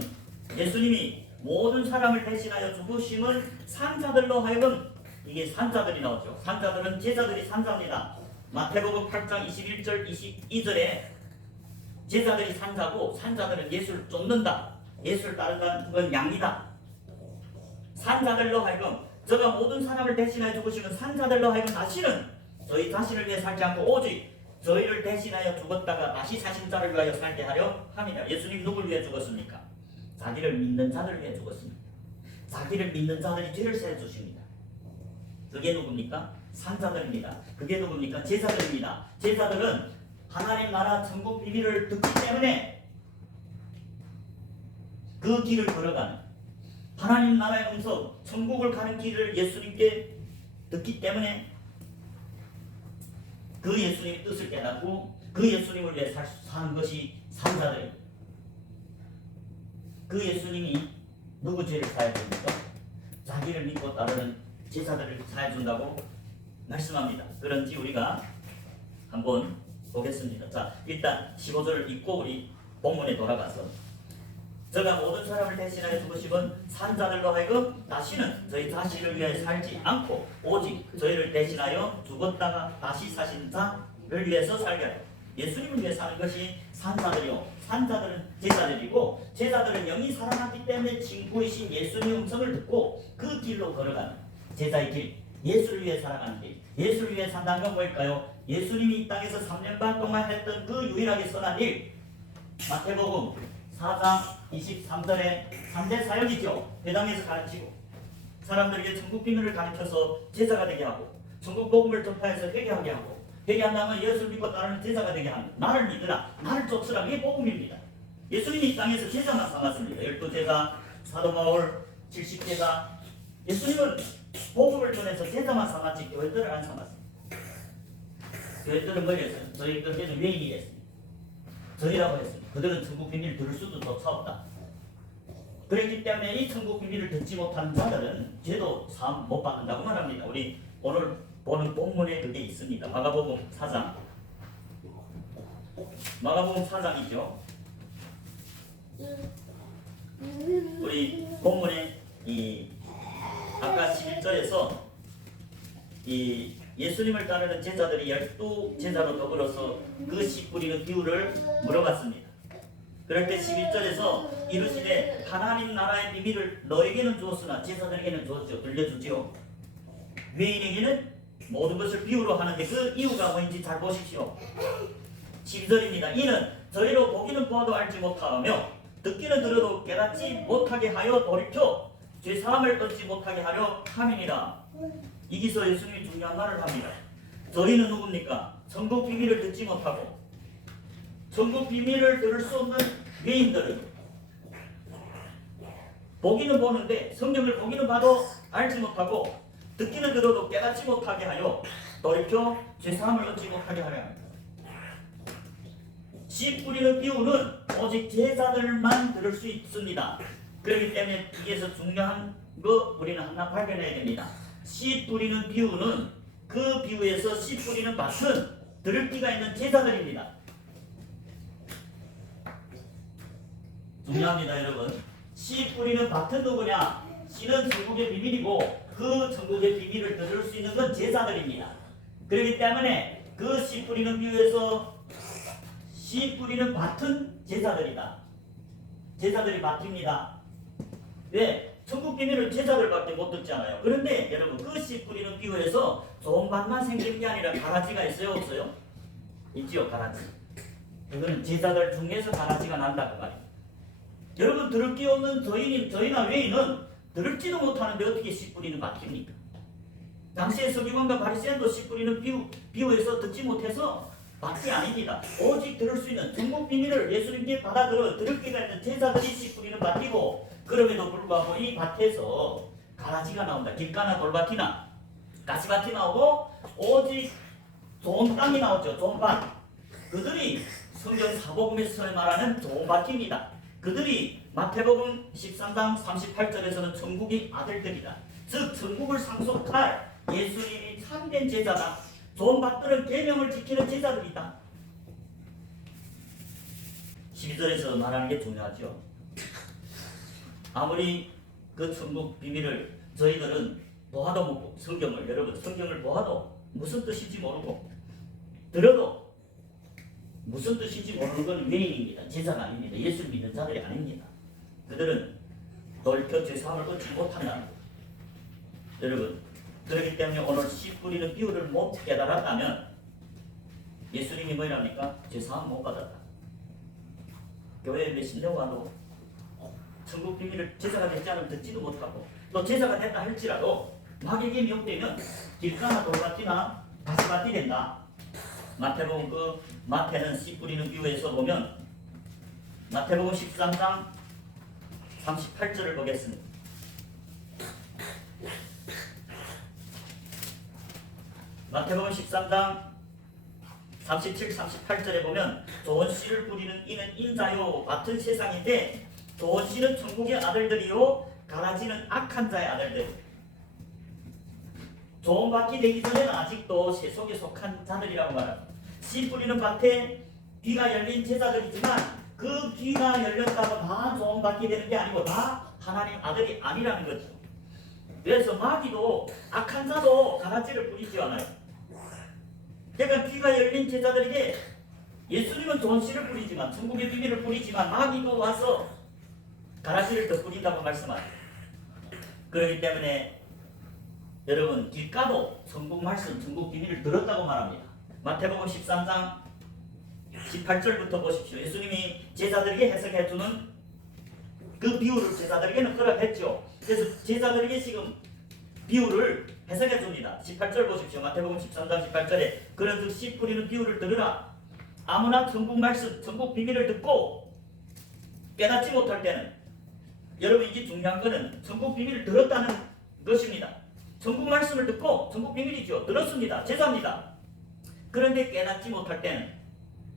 예수님이 모든 사람을 대신하여 죽으심은 산자들로 하여금, 이게 산자들이 나오죠. 산자들은 제자들이 산자입니다. 마태복음 8장 21절 22절에 제자들이 산자고 산자들은 예수를 쫓는다. 예수를 따른다는 건 양이다. 산자들로 하여금, 저가 모든 사람을 대신하여 죽으시면 산자들로 하여금 다시는 저희 자신을 위해 살지 않고 오직 저희를 대신하여 죽었다가 다시 사신 자를 위하여 살게 하려 함이라. 예수님 누굴 위해 죽었습니까? 자기를 믿는 자를 위해 죽었습니다. 자기를 믿는 자들이 죄를 사해 주십니다. 그게 누굽니까? 산자들입니다. 그게 누굽니까? 제자들입니다. 제자들은 하나님 나라 천국 비밀을 듣기 때문에 그 길을 걸어가는, 하나님 나라의 음성, 천국을 가는 길을 예수님께 듣기 때문에 그 예수님의 뜻을 깨닫고 그 예수님을 위해 사는 것이 산자들입니다. 그 예수님이 누구 죄를 사해 줍니까? 자기를 믿고 따르는 제자들을 사해 준다고 말씀합니다. 그런지 우리가 한번 보겠습니다. 자, 일단 15절을 읽고 우리 본문에 돌아가서, 저가 모든 사람을 대신하여 죽으시면 산자들로 하여금 다시는 저희 자신을 위해 살지 않고 오직 저희를 대신하여 죽었다가 다시 사신 자를 위해서 살게 하여. 예수님을 위해 사는 것이 산자들이요, 산자들은 제자들이고 제자들은 영이 살아났기 때문에 친구이신 예수님의 음성을 듣고 그 길로 걸어가는 제자의 길, 예수를 위해 살아가는 길. 예수를 위해 산다는 건 뭘까요? 예수님이 이 땅에서 3년 반 동안 했던 그 유일하게 선한 일, 마태복음 4장 23절에 3대 사역이죠. 회당에서 가르치고 사람들에게 천국 비밀을 가르쳐서 제자가 되게 하고, 천국 복음을 전파해서 회개하게 하고, 회개한 다음에 예수를 믿고 따르는 제자가 되게 하는, 나를 믿으라, 나를 쫓으라, 이게 복음입니다. 예수님이 이 땅에서 제자만 삼았습니다. 12제자, 사도 바울, 70제자. 예수님은 복음을 전해서 제자만 삼았지 교회들을 안 삼았습니다. 교회들은 뭐랬어요? 저희 그때는 외인이 했습니다. 저희라고 했습니다. 그들은 천국 비밀을 들을 수도 조차 없다. 그렇기 때문에 이 천국 비밀을 듣지 못하는 자들은 죄도 사함 못 받는다고 말합니다. 우리 오늘 보는 본문에 그게 있습니다. 마가복음 4장. 마가복음 4장이죠. 우리 본문에 이 아까 11절에서 이 예수님을 따르는 제자들이 12제자로 더불어서 그 씨 뿌리는 비유를 물어봤습니다. 그럴 때 11절에서 이르시되 하나님 나라의 비밀을 너에게는 주었으나 제자들에게는 주었죠. 들려주지요. 외인에게는 모든 것을 비유로 하는데 그 이유가 뭔지 잘 보십시오. 12절입니다. 이는 저희로 보기는 보아도 알지 못하며 듣기는 들어도 깨닫지 못하게 하여 돌이켜 죄사함을 얻지 못하게 하려 함이니라. 여기서 예수님이 중요한 말을 합니다. 저희는 누굽니까? 천국 비밀을 듣지 못하고 천국 비밀을 들을 수 없는 외인들은 보기는 보는데 성경을 보기는 봐도 알지 못하고 듣기는 들어도 깨닫지 못하게 하여 돌이켜 죄사함을 얻지 못하게 하려 합니다. 씨 뿌리는 비유는 오직 제자들만 들을 수 있습니다. 그렇기 때문에 여기에서 중요한 거 우리는 하나 발견해야 됩니다. 씨 뿌리는 비유는 그 비유에서 씨 뿌리는 밭은 들을 귀가 있는 제자들입니다. 중요합니다, 여러분. 씨 뿌리는 밭은 누구냐? 씨는 천국의 비밀이고 그 천국의 비밀을 들을 수 있는 건 제자들입니다. 그렇기 때문에 그 씨 뿌리는 비유에서 씨 뿌리는 밭은 제자들이다. 제자들이 밭입니다. 왜? 천국 비밀을 제자들밖에 못 듣잖아요. 그런데 여러분 그 씨 뿌리는 비유에서 좋은 밭만 생기는 게 아니라 가라지가 있어요, 없어요? 있지요, 가라지. 이거는 제자들 중에서 가라지가 난다 그 말이에요. 여러분 들을 게 없는 저희나 외인은 들을지도 못하는데 어떻게 씨 뿌리는 밭입니까? 당시에 서기관과 바리새인도 씨 뿌리는 비유에서 듣지 못해서 밭이 아닙니다. 오직 들을 수 있는 천국 비밀을 예수님께 받아들어 들을 기가 있는 제자들이 씨 뿌리는 밭이고, 그럼에도 불구하고 이 밭에서 가라지가 나온다. 길가나 돌밭이나 가시밭이 나오고 오직 좋은 땅이 나오죠. 좋은 밭. 그들이 성경 사복음에서 말하는 좋은 밭입니다. 그들이 마태복음 13장 38절에서는 천국의 아들들이다. 즉 천국을 상속할 예수님이 참된 제자다. 좋은 밭들은 계명을 지키는 제자들이다. 12절에서 말하는 게 중요하죠. 아무리 그 천국 비밀을 저희들은 보아도 못, 성경을 여러분 성경을 보아도 무슨 뜻인지 모르고 들어도 무슨 뜻인지 모르는 건 외인입니다. 제자가 아닙니다. 예수 믿는 자들이 아닙니다. 그들은 돌이켜 죄사함을 얻지 못한다는 것. 여러분 그렇기 때문에 오늘 씨 뿌리는 비유를 못 깨달았다면 예수님이 뭐랍니까? 죄사함 못 받았다. 교회에 몇십 년 와도 천국 비밀을 제자가 되지 않으면 듣지도 못하고 또 제자가 됐다 할지라도 마귀에게 미혹되면 길가나 돌밭이나 가시밭이 된다. 마태복음 마태는 씨 뿌리는 비유에서 보면 마태복음 13장 38절을 보겠습니다. 마태복음 13장 37, 38절에 보면 좋은 씨를 뿌리는 이는 인자요 같은 세상인데 좋은 씨는 천국의 아들들이요 가라지는 악한 자의 아들들. 좋은 밭이 되기 전에는 아직도 세속에 속한 자들이라고 말합니다. 씨 뿌리는 밭에 귀가 열린 제자들이지만 그 귀가 열렸다고 다 좋은 밭이 되는 게 아니고 다 하나님 아들이 아니라는 거죠. 그래서 마귀도 악한 자도 가라지를 뿌리지 않아요. 그러니까 귀가 열린 제자들에게 예수님은 좋은 씨를 뿌리지만 천국의 비밀을 뿌리지만 마귀도 와서 가라지를 더 뿌린다고 말씀하세요. 그렇기 때문에 여러분 길가도 천국 말씀, 천국 비밀을 들었다고 말합니다. 마태복음 13장 18절부터 보십시오. 예수님이 제자들에게 해석해 주는 그 비유를 제자들에게는 허락했죠. 그래서 제자들에게 지금 비유를 해석해 줍니다. 18절 보십시오. 마태복음 13장 18절에 그런즉 씨 뿌리는 비유를 들으라. 아무나 천국 말씀, 천국 비밀을 듣고 깨닫지 못할 때는 여러분 이게 중요한 거는 천국 비밀을 들었다는 것입니다. 천국 말씀을 듣고 천국 비밀이죠. 들었습니다. 제자입니다. 그런데 깨닫지 못할 때는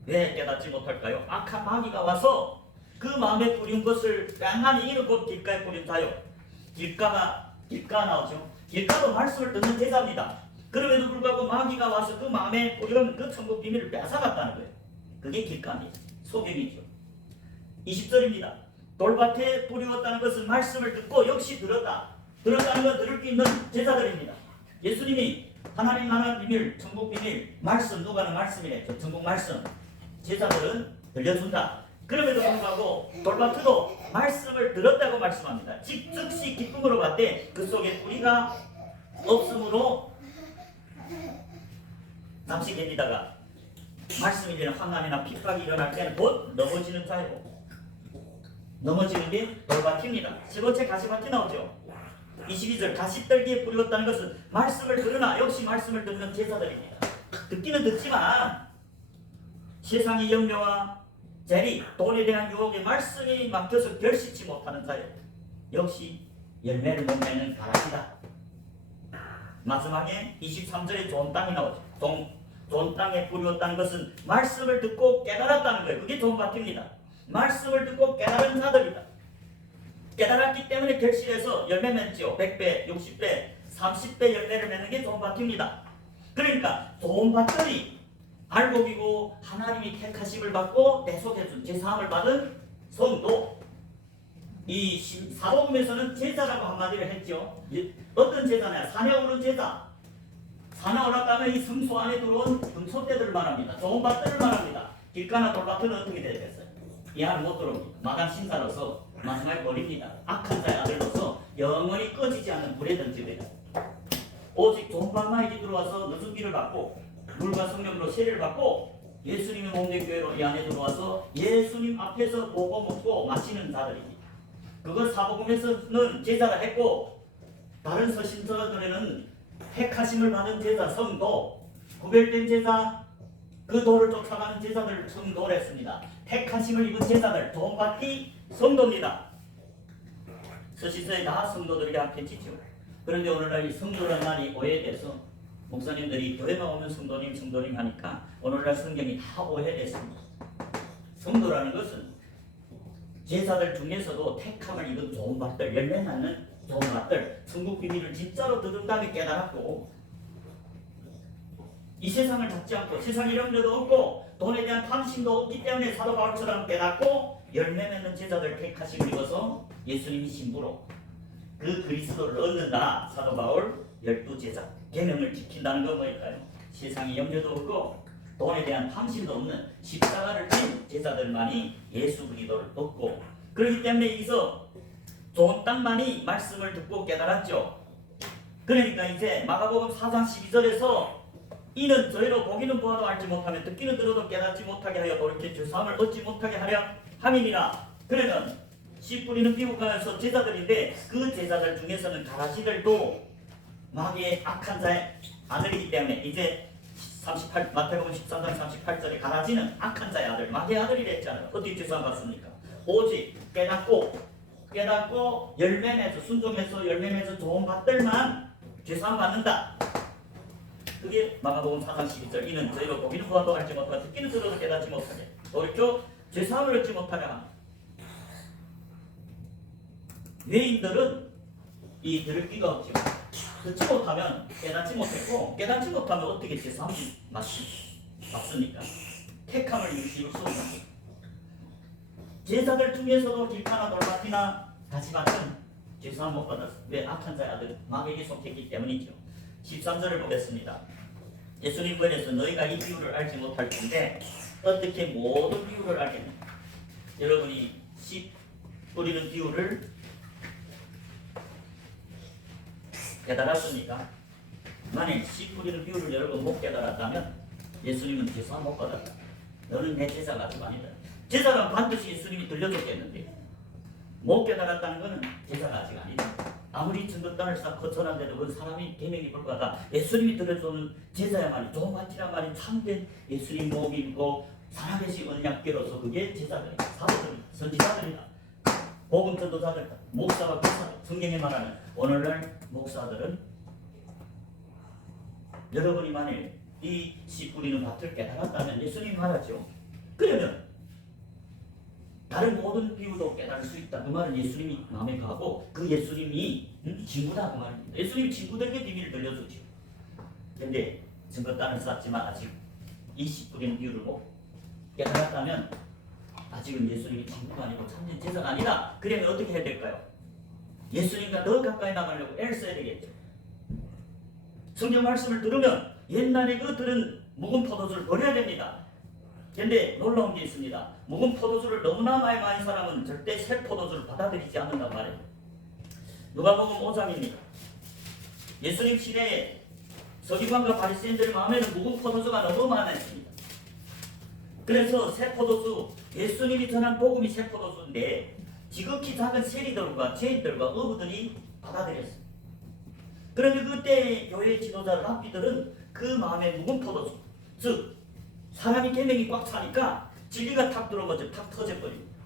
왜 깨닫지 못할까요? 악한 마귀가 와서 그 마음에 뿌린 것을 뺑하니 이는 곧 길가에 뿌린 자요. 길가 나오죠. 길가도 말씀을 듣는 제자입니다. 그럼에도 불구하고 마귀가 와서 그 마음에 뿌린 그 천국 비밀을 뺏어갔다는 거예요. 그게 길가입니다. 소경이죠. 20절입니다. 돌밭에 뿌리웠다는 것은 말씀을 듣고 역시 들었다. 들었다는 건 들을 수 있는 제자들입니다. 예수님이 하나님 나라 비밀, 천국 비밀, 말씀, 누가는 말씀이랬죠. 천국 말씀. 제자들은 들려준다. 그럼에도 불구하고 돌밭도 말씀을 들었다고 말씀합니다. 즉시 기쁨으로 받되 그 속에 뿌리가 없으므로 잠시 견디다가 말씀이 되는 환난이나 핍박이 일어날 때는 곧 넘어지는 자요. 넘어지는 게 돌밭입니다. 세 번째 가시밭이 나오죠. 22절 가시떨기에 뿌리웠다는 것은 말씀을 들으나 역시 말씀을 듣는 제자들입니다. 듣기는 듣지만 세상의 염려와 재리, 돈에 대한 유혹에 말씀이 막혀서 결실치 못하는 자요. 역시 열매를 못 맺는 가라지다. 마지막에 23절에 좋은 땅이 나오죠. 좋은 땅에 뿌리웠다는 것은 말씀을 듣고 깨달았다는 거예요. 그게 좋은 밭입니다. 말씀을 듣고 깨달은 자들이다. 깨달았기 때문에 결실해서 열매 맺죠. 100배, 60배, 30배 열매를 맺는 게 좋은 밭입니다. 그러니까 좋은 밭들이 알곡이고 하나님이 택하심을 받고 대속해준 제사함을 받은 성도, 이 사복음에서는 제사라고 한마디로 했죠. 어떤 제사냐? 산에 오른 제사. 산에 올랐다면 이 성소 안에 들어온 금소떼들을 말합니다. 좋은 밭들을 말합니다. 길가나 돌밭은 어떻게 되겠어요? 이 안에 못 들어옵니다. 마당 신사로서 마지막에 버립니다. 악한 자의 아들로서 영원히 꺼지지 않는 불에 던지게 됩니다. 오직 좋은 밭만이 들어와서 누수기를 받고 물과 성령으로 세례를 받고 예수님의 몸된 교회로 이 안에 들어와서 예수님 앞에서 보고 먹고 마시는 자들입니다. 그것 사복음에서는 제사를 했고 다른 서신서들에는 택하심을 받은 제사 성도, 구별된 제사, 그 도를 쫓아가는 제사들 성도를 했습니다. 택하심을 입은 제사들 도받기 성도입니다. 서신서에 다 성도들에게 합해지죠. 그런데 오늘날 이 성도라는 말이 오해돼서 목사님들이 교회만 오면 성도님 하니까 오늘날 성경이 다 오해됐습니다. 성도라는 것은 제사들 중에서도 택함을 입은 좋은 밭들, 열매 낳는 좋은 밭들, 천국 비밀을 진짜로 듣는다며 깨달았고 이 세상을 잡지 않고 세상 이름도 없고 돈에 대한 탐심도 없기 때문에 사도 바울처럼 깨닫고 열매 맺는 제자들 택하심을 입어서 예수님이 신부로 그 그리스도를 얻는다. 사도 바울 12제자 계명을 지킨다는 건 뭘까요? 세상에 염려도 없고 돈에 대한 탐심도 없는 십자가를 진 제자들만이 예수 그리스도를 얻고 그렇기 때문에 여기서 좋은 땅만이 말씀을 듣고 깨달았죠. 그러니까 이제 마가복음 4장 12절에서 이는 저희로 보기는 보아도 알지 못하며 듣기는 들어도 깨닫지 못하게 하여 돌이켜 죄사함을 얻지 못하게 하려 함이니라. 그러면 씨 뿌리는 미국가에서 제자들인데 그 제자들 중에서는 가라지들도 마귀의 악한 자의 아들이기 때문에 이제 38 마태복음 13장 38절에 가라지는 악한 자의 아들 마귀의 아들이라 했잖아요. 어떻게 죄사함 받습니까? 오직 깨닫고 열매 맺어 순종해서 열매 맺어 좋은 밭들만 죄사함 받는다. 그게 마가복음 4장 12절 이는 저희가 보기는 보아도 알지 못하고 듣기는 들어도 깨닫지 못하게 돌이켜 죄사함을 얻지 못하게 합니다. 외인들은 이 들을 귀가 없지만 듣지 못하면 깨닫지 못했고 깨닫지 못하면 어떻게 죄사함을 받습니까? 택함을 유지할 수 없는 제자들 중에서도 길가나 돌밭이나 가지밭은 죄사함 못 받았어요. 왜? 악한 자의 아들 마귀에게 속했기 때문이죠. 13절을 보겠습니다. 예수님 부인에서 너희가 이 비유를 알지 못할 텐데 어떻게 모든 비유를 알겠느냐. 여러분이 씨 뿌리는 비유를 깨달았습니까? 만약 씨 뿌리는 비유를 여러분 못 깨달았다면 예수님은 죄사함 못 받았다. 너는 내 제자가 아니다. 제자가 반드시 예수님이 들려줬겠는데 못 깨달았다는 것은 제자가 아직 아니다. 아무리 전도단을 쌓고 거쳐놨는데도 그 사람이 계명이 불과하다. 예수님이 들려주는 제자야말이 좋은 밭이란 말이 참된 예수님 목이고 살아계신 언약계로서 그게 제자들이다. 사도들이다. 선지자들이다. 복음 전도자들이다. 목사와 교사 성경에 말하는 오늘날 목사들은 여러분이 만일 이 씨 뿌리는 밭을 깨달았다면 예수님이 말하죠. 그러면 다른 모든 비유도 깨달을 수 있다. 그 말은 예수님이 마음에 가고 그 예수님이 친구다 그 말입니다. 예수님이 친구들에게 비밀을 들려주죠. 그런데 증거단을 쌓지만 아직 이 씨 뿌리는 비유를 못 깨달았다면 아직은 예수님이 친구가 아니고 참된 제자가 아니다. 그러면 어떻게 해야 될까요? 예수님과 더 가까이 나가려고 애를 써야 되겠죠. 성경 말씀을 들으면 옛날에 그 들은 묵은 포도주를 버려야 됩니다. 그런데 놀라운 게 있습니다. 묵은 포도주를 너무나 많이 마신 사람은 절대 새 포도주를 받아들이지 않는단 말이에요. 누가복음 5장입니다. 예수님 시대에 서기관과 바리새인들 마음에는 묵은 포도주가 너무 많았습니다. 그래서 새 포도주, 예수님이 전한 복음이 새 포도주인데 지극히 작은 세리들과 죄인들과 어부들이 받아들였습니다. 그런데 그때 교회 지도자 랍비들은 그 마음에 묵은 포도주, 즉 사람이 계명이 꽉 차니까 진리가 탁 들어오면 탁 터져버립니다.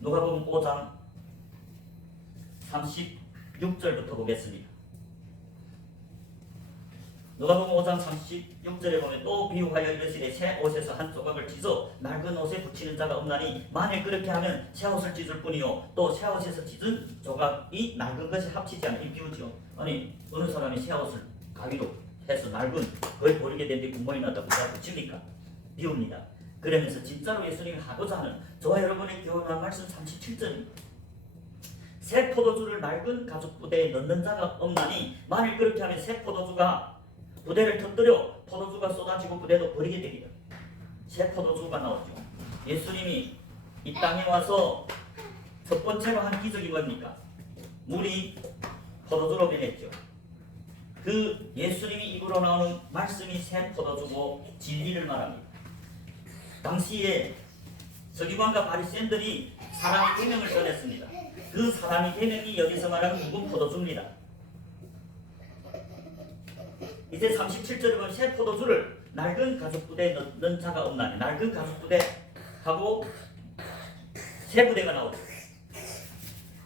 누가복음 5장 36절부터 보겠습니다. 누가복음 5장 36절에 보면 또 비유하여 이르시되 새 옷에서 한 조각을 찢어 낡은 옷에 붙이는 자가 없나니 만일 그렇게 하면 새 옷을 찢을 뿐이요 또 새 옷에서 찢은 조각이 낡은 것이 합치지 않는 비유죠. 아니 어느 사람이 새 옷을 가위로 해서 낡은 거의 버리게 되는데 구멍이 났다고 다 붙입니까? 비웁니다. 그러면서 진짜로 예수님이 하고자 하는 저와 여러분의 교훈한 말씀 37절입니다. 새 포도주를 낡은 가죽 부대에 넣는 자가 없나니 만일 그렇게 하면 새 포도주가 부대를 터뜨려 포도주가 쏟아지고 부대도 버리게 되리라. 새 포도주가 나오죠. 예수님이 이 땅에 와서 첫 번째로 한 기적이 뭡니까? 물이 포도주로 변했죠. 그 예수님이 입으로 나오는 말씀이 새 포도주고 진리를 말합니다. 당시에 서기관과 바리새인들이 사람의 계명을 전했습니다. 그 사람의 계명이 여기서 말하는 묵은 포도주입니다. 이제 37절에 보면 새 포도주를 낡은 가죽 부대에 넣는 자가 없나니, 낡은 가죽 부대하고 새 부대가 나오죠.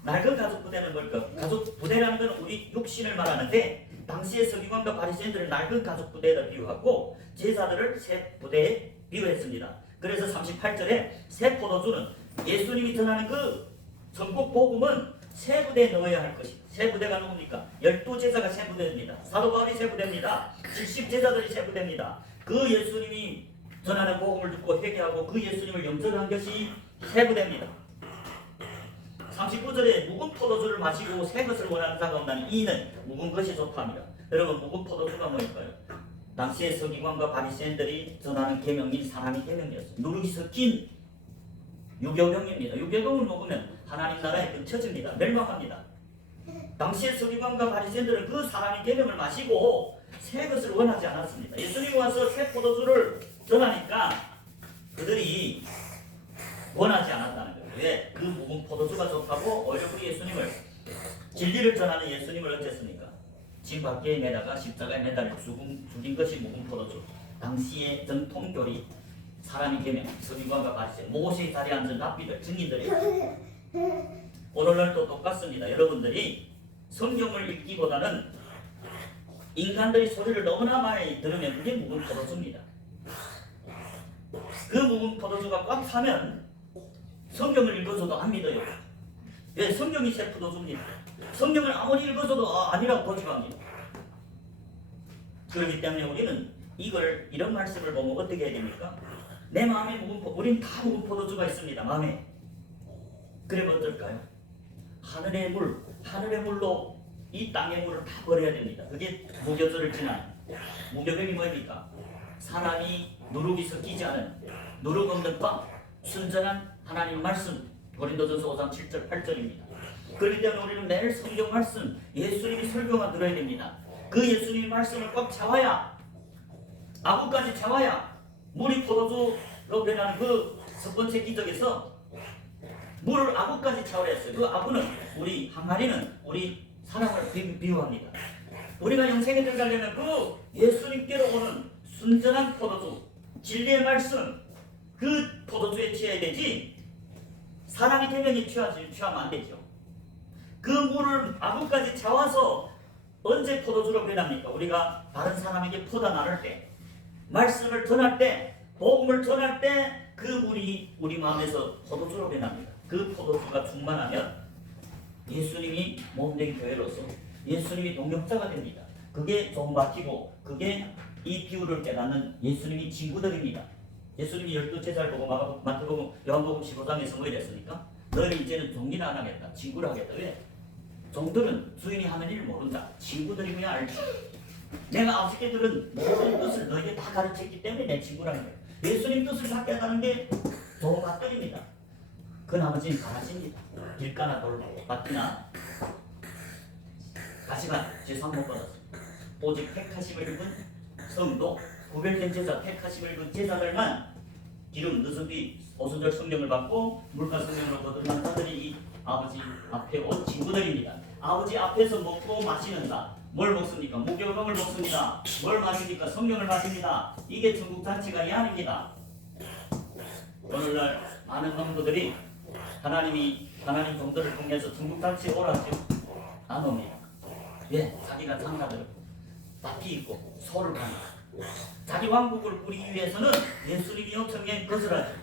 낡은 가죽 부대는 뭘까? 가죽 부대라는 것은 우리 육신을 말하는데 당시의 서기관과 바리새인들은 낡은 가죽 부대에다 비유하고 제자들을 새 부대에 비유했습니다. 그래서 38절에 새 포도주는 예수님이 전하는 그 전국 복음은 새 부대에 넣어야 할 것이다. 새 부대가 누굽니까? 12제자가 새 부대입니다. 사도 바울이 새 부대입니다. 70제자들이 새 부대입니다. 그 예수님이 전하는 복음을 듣고 회개하고 그 예수님을 영접한 것이 새 부대입니다. 39절에 묵은 포도주를 마시고 새 것을 원하는 자가 없나니 이는 묵은 것이 좋다 합니다. 여러분, 묵은 포도주가 뭘까요? 당시의 서기관과 바리새인들이 전하는 계명이 사람의 계명이었어요. 누룩이 섞인 유교병입니다. 유교병을 먹으면 하나님 나라에 끊쳐집니다. 멸망합니다. 당시의 서기관과 바리새인들은 그 사람의 계명을 마시고 새 것을 원하지 않았습니다. 예수님이 와서 새 포도주를 전하니까 그들이 원하지 않았다는 거예요. 왜? 그 묵은 포도주가 좋다고 오히려 그 예수님을, 진리를 전하는 예수님을 어쨌습니까? 집 밖에 매다가 십자가에 매달려 죽인 것이 묵은 포도주. 당시의 전통교리, 사람의 계명, 서기관과 바리새인, 모세의 자리에 앉은 랍비들, 증인들이 오늘날도 똑같습니다. 여러분들이 성경을 읽기보다는 인간들이 소리를 너무나 많이 들으면 그게 묵은 포도주입니다. 그 묵은 포도주가 꽉 차면 성경을 읽어줘도 안 믿어요. 왜? 성경이 새 포도주입니다. 성경을 아무리 읽어줘도 아니라고 고집합니다. 그렇기 때문에 우리는 이런 말씀을 보면 어떻게 해야 됩니까? 내 마음에 우린 다 묵은 포도주가 있습니다. 마음에. 그러면 어떨까요? 하늘의 물로 이 땅의 물을 다 버려야 됩니다. 그게 무교절을 지난 무교병이 뭐입니까? 사람이 누룩이 섞이지 않은, 누룩 없는 바, 순전한 하나님 말씀, 고린도전서 5장 7절 8절입니다. 그렇기 때문에 우리는 매일 성경 말씀, 예수님이 설교만 들어야 됩니다. 그 예수님의 말씀을 꽉 채워야, 아구까지 채워야 물이 포도주로 변하는 그 첫 번째 기적에서 물을 아구까지 채우려 했어요. 그 아구는 우리, 항아리는 우리 사람을 비유합니다. 우리가 영생에 들어가려면 그 예수님께로 오는 순전한 포도주, 진리의 말씀, 그 포도주에 취해야 되지 사람의 계명에 취하면 안 되죠. 그 물을 아구까지 채워서 언제 포도주로 변합니까? 우리가 다른 사람에게 퍼다 나눌 때, 말씀을 전할 때, 복음을 전할 때 그 물이 우리 마음에서 포도주로 변합니다. 그 포도주가 충만하면 예수님이 몸된 교회로서 예수님이 동역자가 됩니다. 그게 좀 막히고 그게 이 비유를 깨닫는 예수님이 친구들입니다. 예수님이 12제자를 보고 마태복음, 요한복음 15장에서 뭐 이랬습니까? 너희 이제는 종기나 안 하겠다, 친구를 하겠다. 왜? 종들은 주인이 하는 일을 모른다. 친구들이면 알지. 내가 아버지께들은 모든 뜻을 너에게 다 가르쳤기 때문에 내 친구라는 거예요. 예수님 뜻을 다 깨닫는 게 좋은 맛들입니다. 그 나머지는 가라집니다. 길가나 돌밭이나 가시밭 제사 못 받았습니다. 오직 택하심을 입은 성도, 구별된 제자, 택하심을 입은 제자들만 기름 늦은 뒤 오순절 성령을 받고 물과 성령으로 거듭난 자들이 이 아버지 앞에 온 친구들입니다. 아버지 앞에서 먹고 마시는다. 뭘 먹습니까? 무교병을 먹습니다. 뭘 마십니까? 성령을 마십니다. 이게 천국 잔치가 이 안입니다. 오늘날 많은 성도들이 하나님 종들을 통해서 천국 잔치에 오라죠. 안 옵니다. 예, 자기가 장가들고 납기 있고 소를 파는 자기 왕국을 꾸리기 위해서는 예수님이 요청에 거절하죠.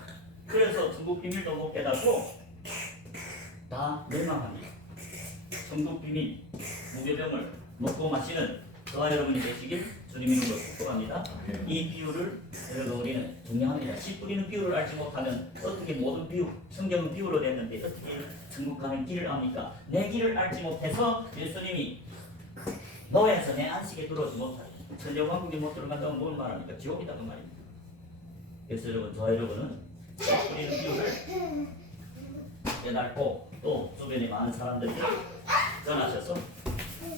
그래서 천국 비밀도 못 깨닫고 다 멸망합니다. 천국 비밀, 무교병을 먹고 마시는 저와 여러분이 되시길 주님 이름으로 축복합니다. 이 비유를 여러분 우리는 중요합니다. 씨 뿌리는 비유를 알지 못하면 어떻게 모든 비유, 성경은 비유로 됐는데 어떻게 천국 가는 길을 압니까? 내 길을 알지 못해서 예수님이 노예에서 내 안식에 들어오지 못하게 천년왕국에 못 들어간다면 뭘 말합니까? 지옥이다 그 말입니다. 그래서 여러분, 저 여러분은 씨 뿌리는 비유를 깨닫고 또 주변에 많은 사람들이 전하셔서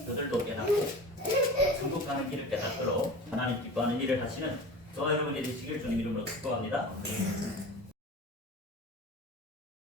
그들도 깨닫고 천국 가는 길을 깨닫도록 하나님 기뻐하는 일을 하시는 저와 여러분이 되시길 주님 이름으로 축복합니다.